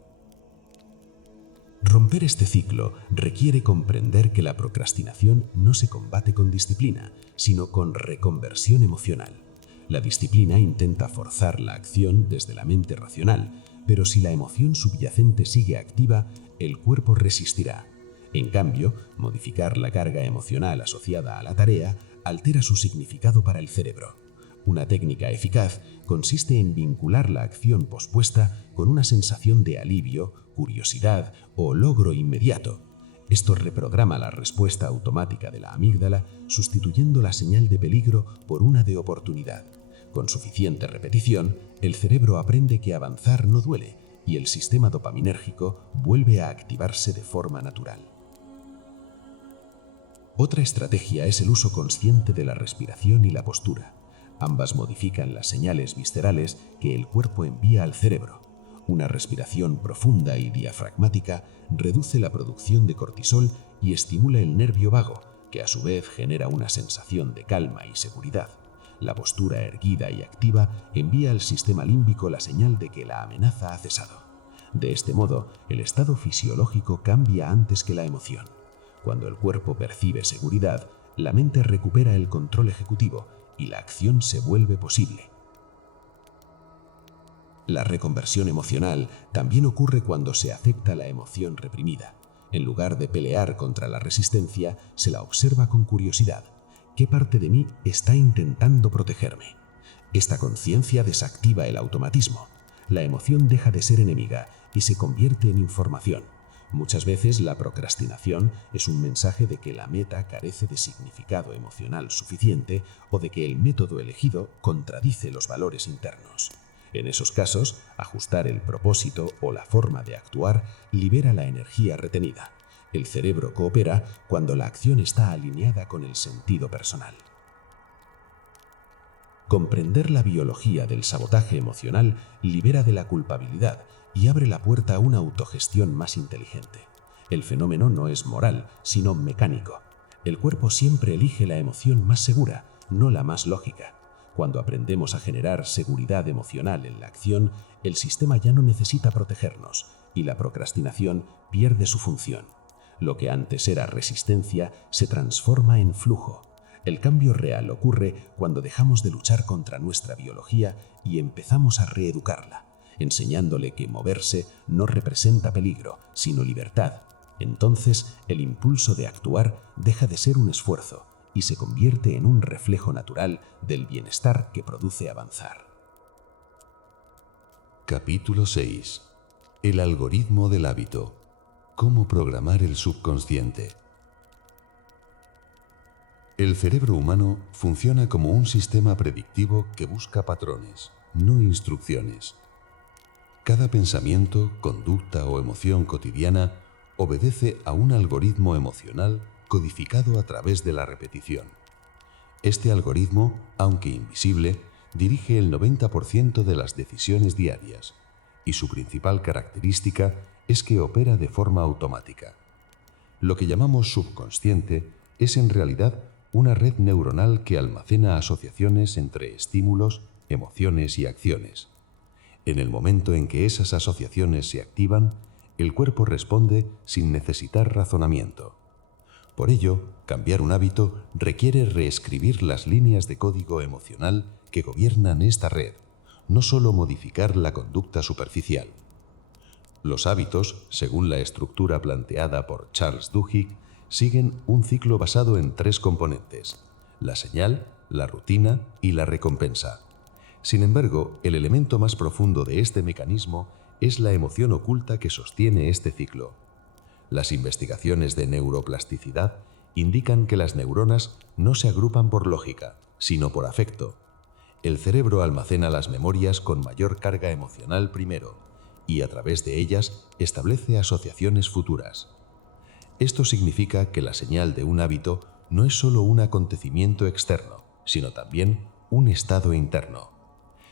Romper este ciclo requiere comprender que la procrastinación no se combate con disciplina, sino con reconversión emocional. La disciplina intenta forzar la acción desde la mente racional, pero si la emoción subyacente sigue activa, el cuerpo resistirá. En cambio, modificar la carga emocional asociada a la tarea altera su significado para el cerebro. Una técnica eficaz consiste en vincular la acción pospuesta con una sensación de alivio, curiosidad o logro inmediato. Esto reprograma la respuesta automática de la amígdala, sustituyendo la señal de peligro por una de oportunidad. Con suficiente repetición, el cerebro aprende que avanzar no duele y el sistema dopaminérgico vuelve a activarse de forma natural. Otra estrategia es el uso consciente de la respiración y la postura. Ambas modifican las señales viscerales que el cuerpo envía al cerebro. Una respiración profunda y diafragmática reduce la producción de cortisol y estimula el nervio vago, que a su vez genera una sensación de calma y seguridad. La postura erguida y activa envía al sistema límbico la señal de que la amenaza ha cesado. De este modo, el estado fisiológico cambia antes que la emoción. Cuando el cuerpo percibe seguridad, la mente recupera el control ejecutivo y la acción se vuelve posible. La reconversión emocional también ocurre cuando se acepta la emoción reprimida. En lugar de pelear contra la resistencia, se la observa con curiosidad. ¿Qué parte de mí está intentando protegerme? Esta conciencia desactiva el automatismo. La emoción deja de ser enemiga y se convierte en información. Muchas veces la procrastinación es un mensaje de que la meta carece de significado emocional suficiente o de que el método elegido contradice los valores internos. En esos casos, ajustar el propósito o la forma de actuar libera la energía retenida. El cerebro coopera cuando la acción está alineada con el sentido personal. Comprender la biología del sabotaje emocional libera de la culpabilidad y abre la puerta a una autogestión más inteligente. El fenómeno no es moral, sino mecánico. El cuerpo siempre elige la emoción más segura, no la más lógica. Cuando aprendemos a generar seguridad emocional en la acción, el sistema ya no necesita protegernos y la procrastinación pierde su función. Lo que antes era resistencia se transforma en flujo. El cambio real ocurre cuando dejamos de luchar contra nuestra biología y empezamos a reeducarla, enseñándole que moverse no representa peligro, sino libertad. Entonces, el impulso de actuar deja de ser un esfuerzo y se convierte en un reflejo natural del bienestar que produce avanzar. Capítulo 6. El algoritmo del hábito. ¿Cómo programar el subconsciente? El cerebro humano funciona como un sistema predictivo que busca patrones, no instrucciones. Cada pensamiento, conducta o emoción cotidiana obedece a un algoritmo emocional codificado a través de la repetición. Este algoritmo, aunque invisible, dirige el 90% de las decisiones diarias, y su principal característica es que opera de forma automática. Lo que llamamos subconsciente es en realidad una red neuronal que almacena asociaciones entre estímulos, emociones y acciones. En el momento en que esas asociaciones se activan, el cuerpo responde sin necesitar razonamiento. Por ello, cambiar un hábito requiere reescribir las líneas de código emocional que gobiernan esta red, no solo modificar la conducta superficial. Los hábitos, según la estructura planteada por Charles Duhigg, siguen un ciclo basado en 3 componentes: la señal, la rutina y la recompensa. Sin embargo, el elemento más profundo de este mecanismo es la emoción oculta que sostiene este ciclo. Las investigaciones de neuroplasticidad indican que las neuronas no se agrupan por lógica, sino por afecto. El cerebro almacena las memorias con mayor carga emocional primero, y a través de ellas establece asociaciones futuras. Esto significa que la señal de un hábito no es solo un acontecimiento externo, sino también un estado interno.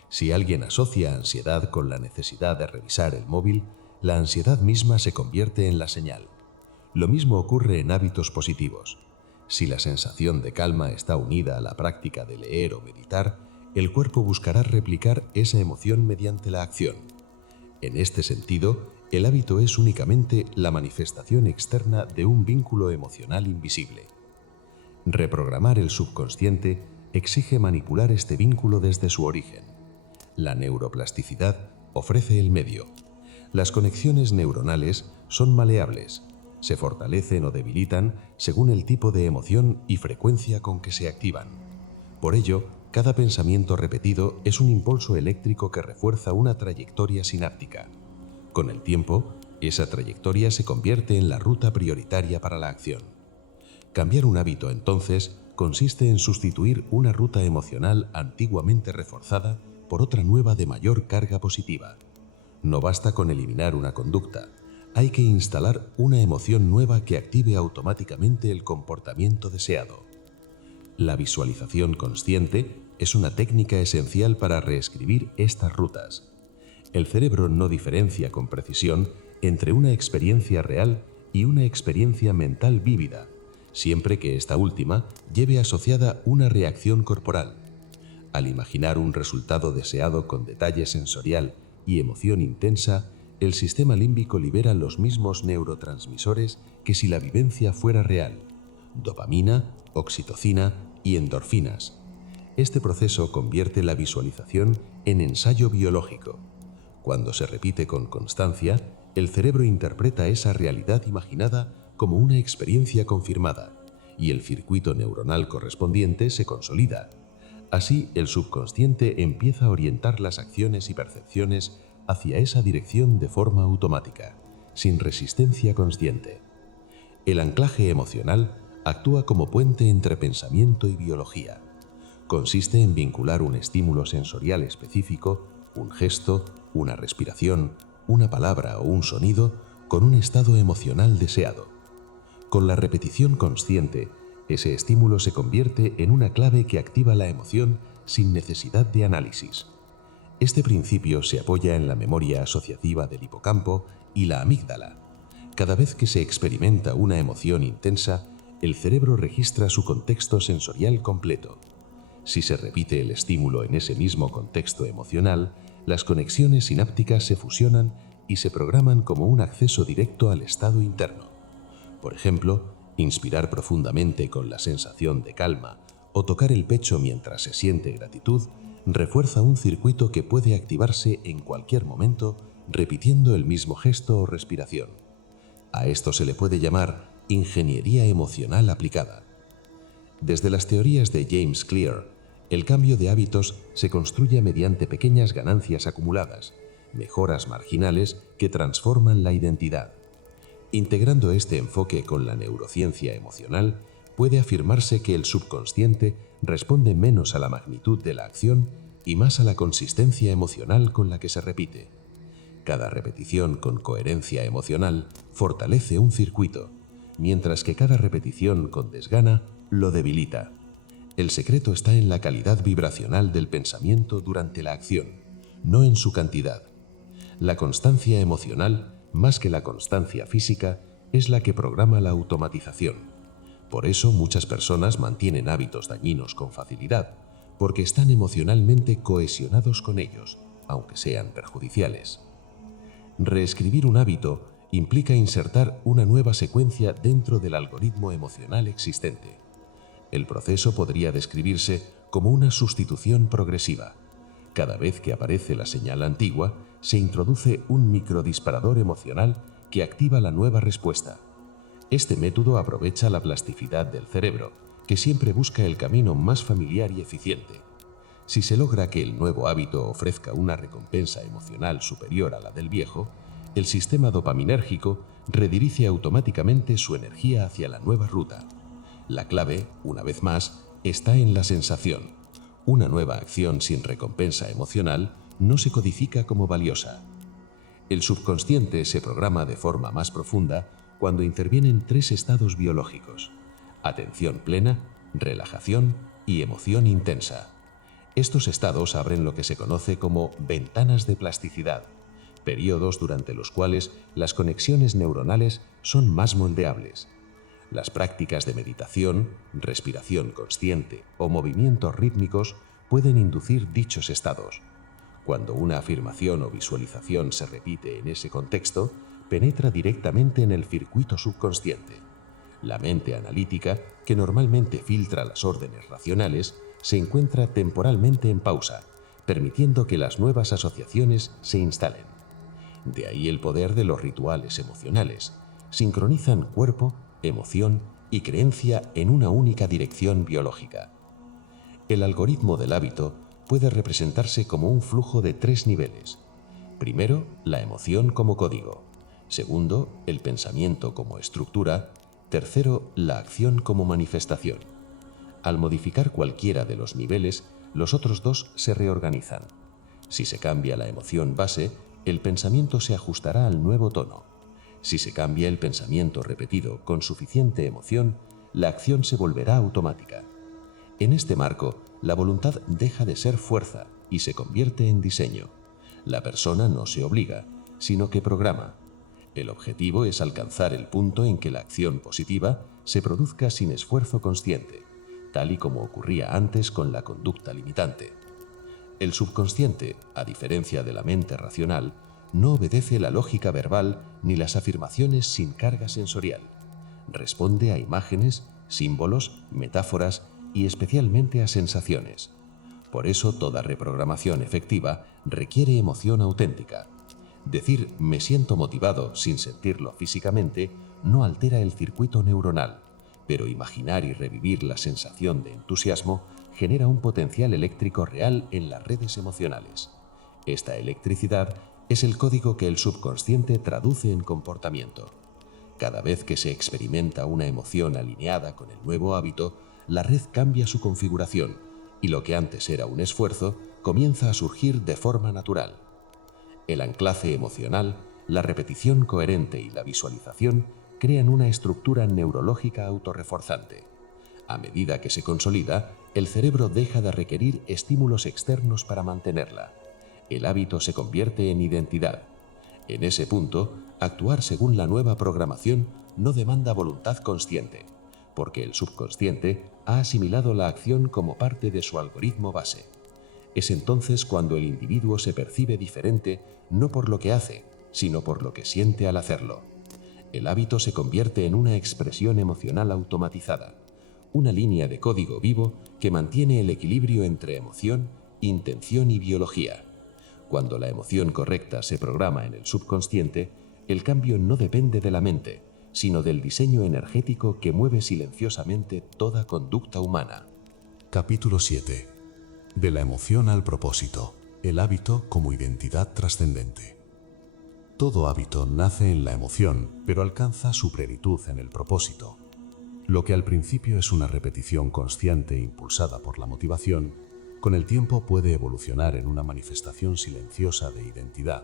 Si alguien asocia ansiedad con la necesidad de revisar el móvil, la ansiedad misma se convierte en la señal. Lo mismo ocurre en hábitos positivos. Si la sensación de calma está unida a la práctica de leer o meditar, el cuerpo buscará replicar esa emoción mediante la acción. En este sentido, el hábito es únicamente la manifestación externa de un vínculo emocional invisible. Reprogramar el subconsciente exige manipular este vínculo desde su origen. La neuroplasticidad ofrece el medio. Las conexiones neuronales son maleables, se fortalecen o debilitan según el tipo de emoción y frecuencia con que se activan. Por ello, cada pensamiento repetido es un impulso eléctrico que refuerza una trayectoria sináptica. Con el tiempo, esa trayectoria se convierte en la ruta prioritaria para la acción. Cambiar un hábito, entonces, consiste en sustituir una ruta emocional antiguamente reforzada por otra nueva de mayor carga positiva. No basta con eliminar una conducta, hay que instalar una emoción nueva que active automáticamente el comportamiento deseado. La visualización consciente es una técnica esencial para reescribir estas rutas. El cerebro no diferencia con precisión entre una experiencia real y una experiencia mental vívida, siempre que esta última lleve asociada una reacción corporal. Al imaginar un resultado deseado con detalle sensorial y emoción intensa, el sistema límbico libera los mismos neurotransmisores que si la vivencia fuera real: dopamina, oxitocina y endorfinas. Este proceso convierte la visualización en ensayo biológico. Cuando se repite con constancia, el cerebro interpreta esa realidad imaginada como una experiencia confirmada, y el circuito neuronal correspondiente se consolida. Así, el subconsciente empieza a orientar las acciones y percepciones hacia esa dirección de forma automática, sin resistencia consciente. El anclaje emocional actúa como puente entre pensamiento y biología. Consiste en vincular un estímulo sensorial específico, un gesto, una respiración, una palabra o un sonido, con un estado emocional deseado. Con la repetición consciente, ese estímulo se convierte en una clave que activa la emoción sin necesidad de análisis. Este principio se apoya en la memoria asociativa del hipocampo y la amígdala. Cada vez que se experimenta una emoción intensa, el cerebro registra su contexto sensorial completo. Si se repite el estímulo en ese mismo contexto emocional, las conexiones sinápticas se fusionan y se programan como un acceso directo al estado interno. Por ejemplo, inspirar profundamente con la sensación de calma o tocar el pecho mientras se siente gratitud refuerza un circuito que puede activarse en cualquier momento repitiendo el mismo gesto o respiración. A esto se le puede llamar ingeniería emocional aplicada. Desde las teorías de James Clear, el cambio de hábitos se construye mediante pequeñas ganancias acumuladas, mejoras marginales que transforman la identidad. Integrando este enfoque con la neurociencia emocional, puede afirmarse que el subconsciente responde menos a la magnitud de la acción y más a la consistencia emocional con la que se repite. Cada repetición con coherencia emocional fortalece un circuito, mientras que cada repetición con desgana lo debilita. El secreto está en la calidad vibracional del pensamiento durante la acción, no en su cantidad. La constancia emocional, más que la constancia física, es la que programa la automatización. Por eso muchas personas mantienen hábitos dañinos con facilidad, porque están emocionalmente cohesionados con ellos, aunque sean perjudiciales. Reescribir un hábito implica insertar una nueva secuencia dentro del algoritmo emocional existente. El proceso podría describirse como una sustitución progresiva. Cada vez que aparece la señal antigua, se introduce un microdisparador emocional que activa la nueva respuesta. Este método aprovecha la plasticidad del cerebro, que siempre busca el camino más familiar y eficiente. Si se logra que el nuevo hábito ofrezca una recompensa emocional superior a la del viejo, el sistema dopaminérgico redirige automáticamente su energía hacia la nueva ruta. La clave, una vez más, está en la sensación. Una nueva acción sin recompensa emocional no se codifica como valiosa. El subconsciente se programa de forma más profunda cuando intervienen 3 estados biológicos: atención plena, relajación y emoción intensa. Estos estados abren lo que se conoce como ventanas de plasticidad, periodos durante los cuales las conexiones neuronales son más moldeables. Las prácticas de meditación, respiración consciente o movimientos rítmicos pueden inducir dichos estados. Cuando una afirmación o visualización se repite en ese contexto, penetra directamente en el circuito subconsciente. La mente analítica, que normalmente filtra las órdenes racionales, se encuentra temporalmente en pausa, permitiendo que las nuevas asociaciones se instalen. De ahí el poder de los rituales emocionales. Sincronizan cuerpo, emoción y creencia en una única dirección biológica. El algoritmo del hábito puede representarse como un flujo de 3 niveles. Primero, la emoción como código. Segundo, el pensamiento como estructura. Tercero, la acción como manifestación. Al modificar cualquiera de los niveles, los otros 2 se reorganizan. Si se cambia la emoción base, el pensamiento se ajustará al nuevo tono. Si se cambia el pensamiento repetido con suficiente emoción, la acción se volverá automática. En este marco, la voluntad deja de ser fuerza y se convierte en diseño. La persona no se obliga, sino que programa. El objetivo es alcanzar el punto en que la acción positiva se produzca sin esfuerzo consciente, tal y como ocurría antes con la conducta limitante. El subconsciente, a diferencia de la mente racional, no obedece la lógica verbal ni las afirmaciones sin carga sensorial. Responde a imágenes, símbolos, metáforas y especialmente a sensaciones. Por eso toda reprogramación efectiva requiere emoción auténtica. Decir "me siento motivado" sin sentirlo físicamente no altera el circuito neuronal, pero imaginar y revivir la sensación de entusiasmo genera un potencial eléctrico real en las redes emocionales. Esta electricidad es el código que el subconsciente traduce en comportamiento. Cada vez que se experimenta una emoción alineada con el nuevo hábito, la red cambia su configuración y lo que antes era un esfuerzo comienza a surgir de forma natural. El anclaje emocional, la repetición coherente y la visualización crean una estructura neurológica autorreforzante. A medida que se consolida, el cerebro deja de requerir estímulos externos para mantenerla. El hábito se convierte en identidad. En ese punto, actuar según la nueva programación no demanda voluntad consciente, porque el subconsciente ha asimilado la acción como parte de su algoritmo base. Es entonces cuando el individuo se percibe diferente no por lo que hace, sino por lo que siente al hacerlo. El hábito se convierte en una expresión emocional automatizada, una línea de código vivo que mantiene el equilibrio entre emoción, intención y biología. Cuando la emoción correcta se programa en el subconsciente, el cambio no depende de la mente, sino del diseño energético que mueve silenciosamente toda conducta humana. Capítulo 7. De la emoción al propósito. El hábito como identidad trascendente. Todo hábito nace en la emoción, pero alcanza su plenitud en el propósito. Lo que al principio es una repetición consciente impulsada por la motivación, con el tiempo puede evolucionar en una manifestación silenciosa de identidad.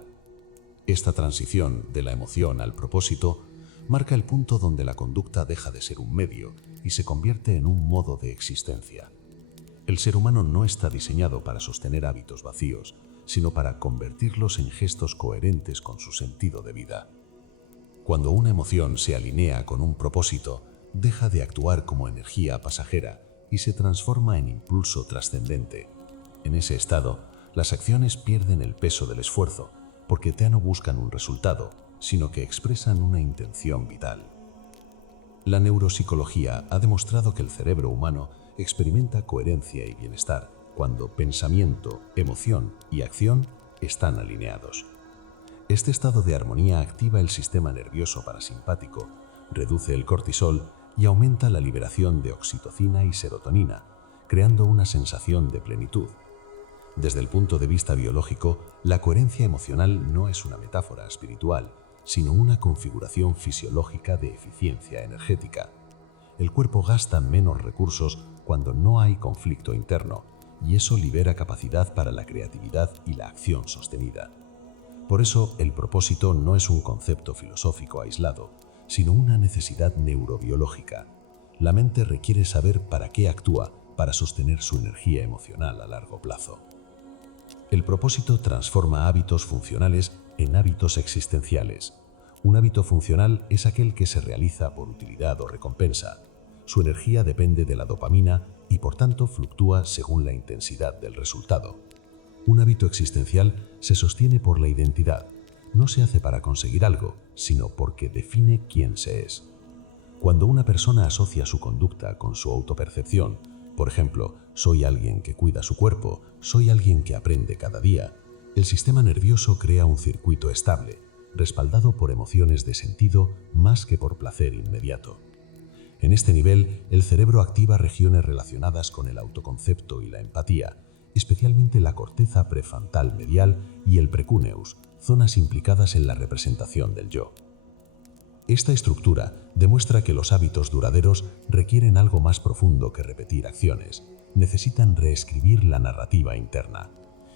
Esta transición de la emoción al propósito marca el punto donde la conducta deja de ser un medio y se convierte en un modo de existencia. El ser humano no está diseñado para sostener hábitos vacíos, sino para convertirlos en gestos coherentes con su sentido de vida. Cuando una emoción se alinea con un propósito, deja de actuar como energía pasajera y se transforma en impulso trascendente. En ese estado, las acciones pierden el peso del esfuerzo, porque ya no buscan un resultado, sino que expresan una intención vital. La neuropsicología ha demostrado que el cerebro humano experimenta coherencia y bienestar cuando pensamiento, emoción y acción están alineados. Este estado de armonía activa el sistema nervioso parasimpático, reduce el cortisol y aumenta la liberación de oxitocina y serotonina, creando una sensación de plenitud. Desde el punto de vista biológico, la coherencia emocional no es una metáfora espiritual, sino una configuración fisiológica de eficiencia energética. El cuerpo gasta menos recursos cuando no hay conflicto interno, y eso libera capacidad para la creatividad y la acción sostenida. Por eso, el propósito no es un concepto filosófico aislado, sino una necesidad neurobiológica. La mente requiere saber para qué actúa para sostener su energía emocional a largo plazo. El propósito transforma hábitos funcionales en hábitos existenciales. Un hábito funcional es aquel que se realiza por utilidad o recompensa. Su energía depende de la dopamina y por tanto fluctúa según la intensidad del resultado. Un hábito existencial se sostiene por la identidad. No se hace para conseguir algo, sino porque define quién se es. Cuando una persona asocia su conducta con su autopercepción, por ejemplo, soy alguien que cuida su cuerpo, soy alguien que aprende cada día, el sistema nervioso crea un circuito estable, respaldado por emociones de sentido más que por placer inmediato. En este nivel, el cerebro activa regiones relacionadas con el autoconcepto y la empatía, especialmente la corteza prefrontal medial y el precúneus, zonas implicadas en la representación del yo. Esta estructura demuestra que los hábitos duraderos requieren algo más profundo que repetir acciones, necesitan reescribir la narrativa interna.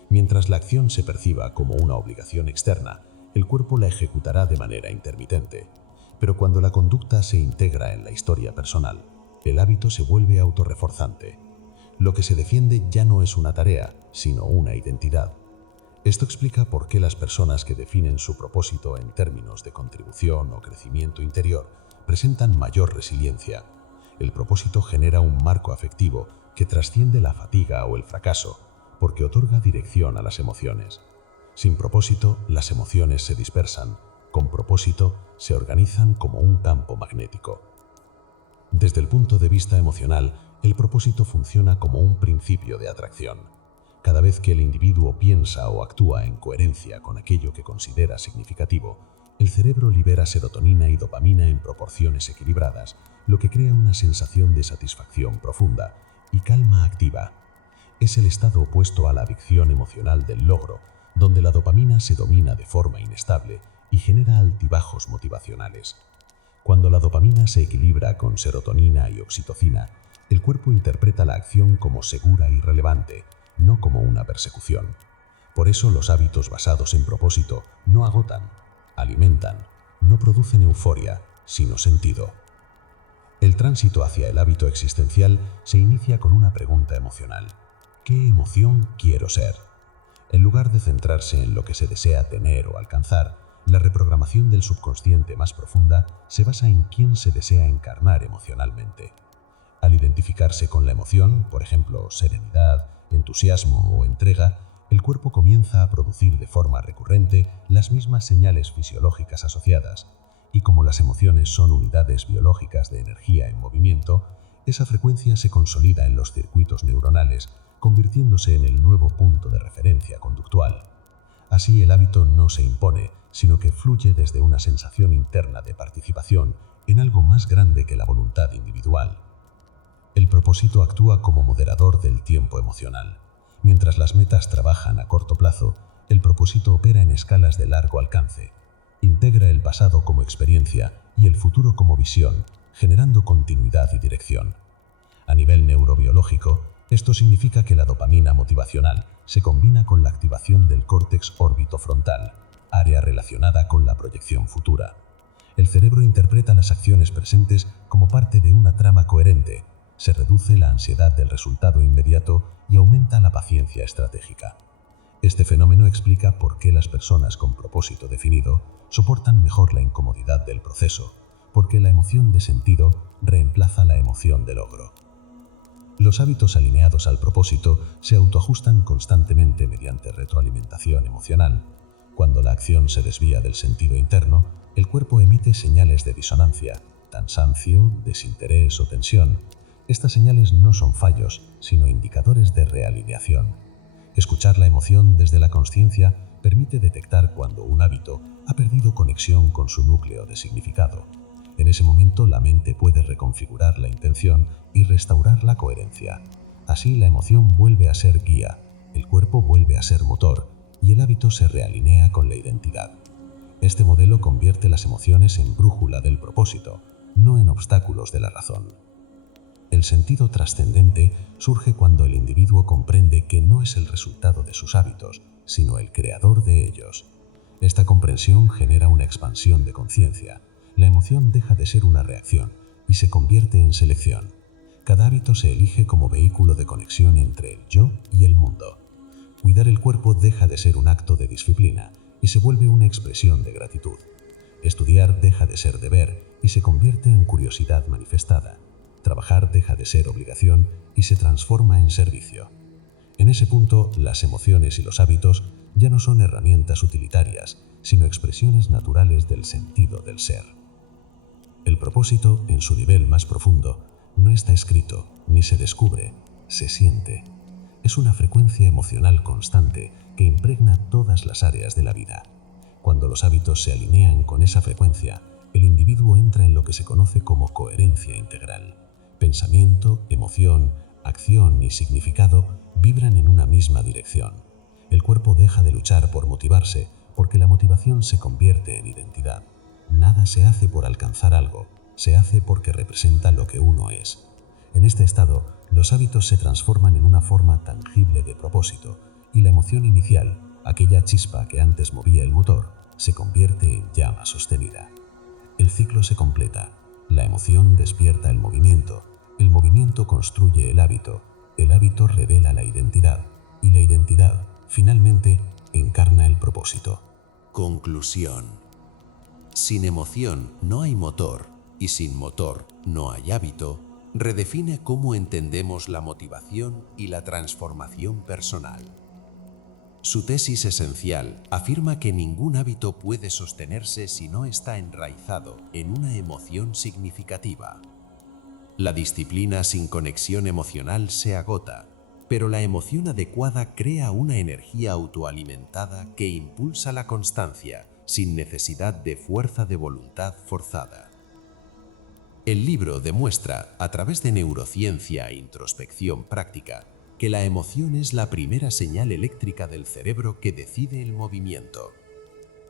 Mientras la acción se perciba como una obligación externa, el cuerpo la ejecutará de manera intermitente. Pero cuando la conducta se integra en la historia personal, el hábito se vuelve autorreforzante. Lo que se defiende ya no es una tarea, sino una identidad. Esto explica por qué las personas que definen su propósito en términos de contribución o crecimiento interior presentan mayor resiliencia. El propósito genera un marco afectivo que trasciende la fatiga o el fracaso, porque otorga dirección a las emociones. Sin propósito, las emociones se dispersan. Con propósito, se organizan como un campo magnético. Desde el punto de vista emocional, el propósito funciona como un principio de atracción. Cada vez que el individuo piensa o actúa en coherencia con aquello que considera significativo, el cerebro libera serotonina y dopamina en proporciones equilibradas, lo que crea una sensación de satisfacción profunda y calma activa. Es el estado opuesto a la adicción emocional del logro, donde la dopamina se domina de forma inestable y genera altibajos motivacionales. Cuando la dopamina se equilibra con serotonina y oxitocina, el cuerpo interpreta la acción como segura y relevante, no como una persecución. Por eso los hábitos basados en propósito no agotan, alimentan, no producen euforia, sino sentido. El tránsito hacia el hábito existencial se inicia con una pregunta emocional. ¿Qué emoción quiero ser? En lugar de centrarse en lo que se desea tener o alcanzar, la reprogramación del subconsciente más profunda se basa en quién se desea encarnar emocionalmente. Al identificarse con la emoción, por ejemplo, serenidad, entusiasmo o entrega, el cuerpo comienza a producir de forma recurrente las mismas señales fisiológicas asociadas, y como las emociones son unidades biológicas de energía en movimiento, esa frecuencia se consolida en los circuitos neuronales, convirtiéndose en el nuevo punto de referencia conductual. Así el hábito no se impone, sino que fluye desde una sensación interna de participación en algo más grande que la voluntad individual. El propósito actúa como moderador del tiempo emocional. Mientras las metas trabajan a corto plazo, el propósito opera en escalas de largo alcance. Integra el pasado como experiencia y el futuro como visión, generando continuidad y dirección. A nivel neurobiológico, esto significa que la dopamina motivacional se combina con la activación del córtex orbitofrontal, área relacionada con la proyección futura. El cerebro interpreta las acciones presentes como parte de una trama coherente. Se reduce la ansiedad del resultado inmediato y aumenta la paciencia estratégica. Este fenómeno explica por qué las personas con propósito definido soportan mejor la incomodidad del proceso, porque la emoción de sentido reemplaza la emoción de logro. Los hábitos alineados al propósito se autoajustan constantemente mediante retroalimentación emocional. Cuando la acción se desvía del sentido interno, el cuerpo emite señales de disonancia, cansancio, desinterés o tensión. Estas señales no son fallos, sino indicadores de realineación. Escuchar la emoción desde la consciencia permite detectar cuando un hábito ha perdido conexión con su núcleo de significado. En ese momento la mente puede reconfigurar la intención y restaurar la coherencia. Así la emoción vuelve a ser guía, el cuerpo vuelve a ser motor y el hábito se realinea con la identidad. Este modelo convierte las emociones en brújula del propósito, no en obstáculos de la razón. El sentido trascendente surge cuando el individuo comprende que no es el resultado de sus hábitos, sino el creador de ellos. Esta comprensión genera una expansión de conciencia. La emoción deja de ser una reacción y se convierte en selección. Cada hábito se elige como vehículo de conexión entre el yo y el mundo. Cuidar el cuerpo deja de ser un acto de disciplina y se vuelve una expresión de gratitud. Estudiar deja de ser deber y se convierte en curiosidad manifestada. Trabajar deja de ser obligación y se transforma en servicio. En ese punto, las emociones y los hábitos ya no son herramientas utilitarias, sino expresiones naturales del sentido del ser. El propósito, en su nivel más profundo, no está escrito ni se descubre, se siente. Es una frecuencia emocional constante que impregna todas las áreas de la vida. Cuando los hábitos se alinean con esa frecuencia, el individuo entra en lo que se conoce como coherencia integral. Pensamiento, emoción, acción y significado vibran en una misma dirección. El cuerpo deja de luchar por motivarse porque la motivación se convierte en identidad. Nada se hace por alcanzar algo, se hace porque representa lo que uno es. En este estado, los hábitos se transforman en una forma tangible de propósito y la emoción inicial, aquella chispa que antes movía el motor, se convierte en llama sostenida. El ciclo se completa. La emoción despierta el movimiento construye el hábito revela la identidad y la identidad, finalmente, encarna el propósito. Conclusión. Sin emoción no hay motor y sin motor no hay hábito. Redefine cómo entendemos la motivación y la transformación personal. Su tesis esencial afirma que ningún hábito puede sostenerse si no está enraizado en una emoción significativa. La disciplina sin conexión emocional se agota, pero la emoción adecuada crea una energía autoalimentada que impulsa la constancia sin necesidad de fuerza de voluntad forzada. El libro demuestra, a través de neurociencia e introspección práctica, que la emoción es la primera señal eléctrica del cerebro que decide el movimiento.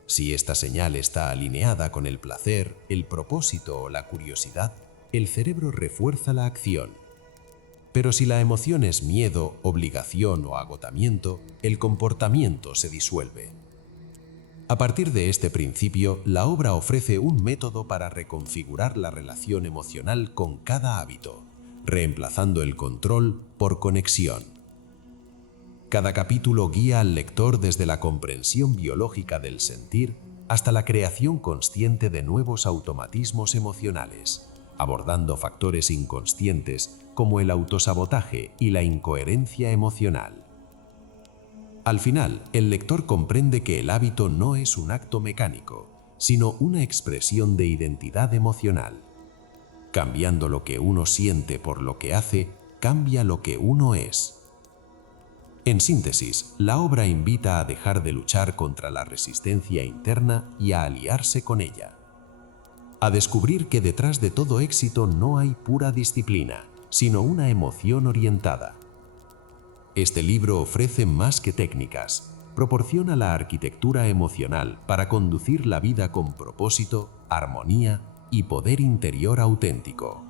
Si esta señal está alineada con el placer, el propósito o la curiosidad, el cerebro refuerza la acción. Pero si la emoción es miedo, obligación o agotamiento, el comportamiento se disuelve. A partir de este principio, la obra ofrece un método para reconfigurar la relación emocional con cada hábito, reemplazando el control por conexión. Cada capítulo guía al lector desde la comprensión biológica del sentir hasta la creación consciente de nuevos automatismos emocionales, abordando factores inconscientes como el autosabotaje y la incoherencia emocional. Al final, el lector comprende que el hábito no es un acto mecánico, sino una expresión de identidad emocional. Cambiando lo que uno siente por lo que hace, cambia lo que uno es. En síntesis, la obra invita a dejar de luchar contra la resistencia interna y a aliarse con ella. A descubrir que detrás de todo éxito no hay pura disciplina, sino una emoción orientada. Este libro ofrece más que técnicas, proporciona la arquitectura emocional para conducir la vida con propósito, armonía y poder interior auténtico.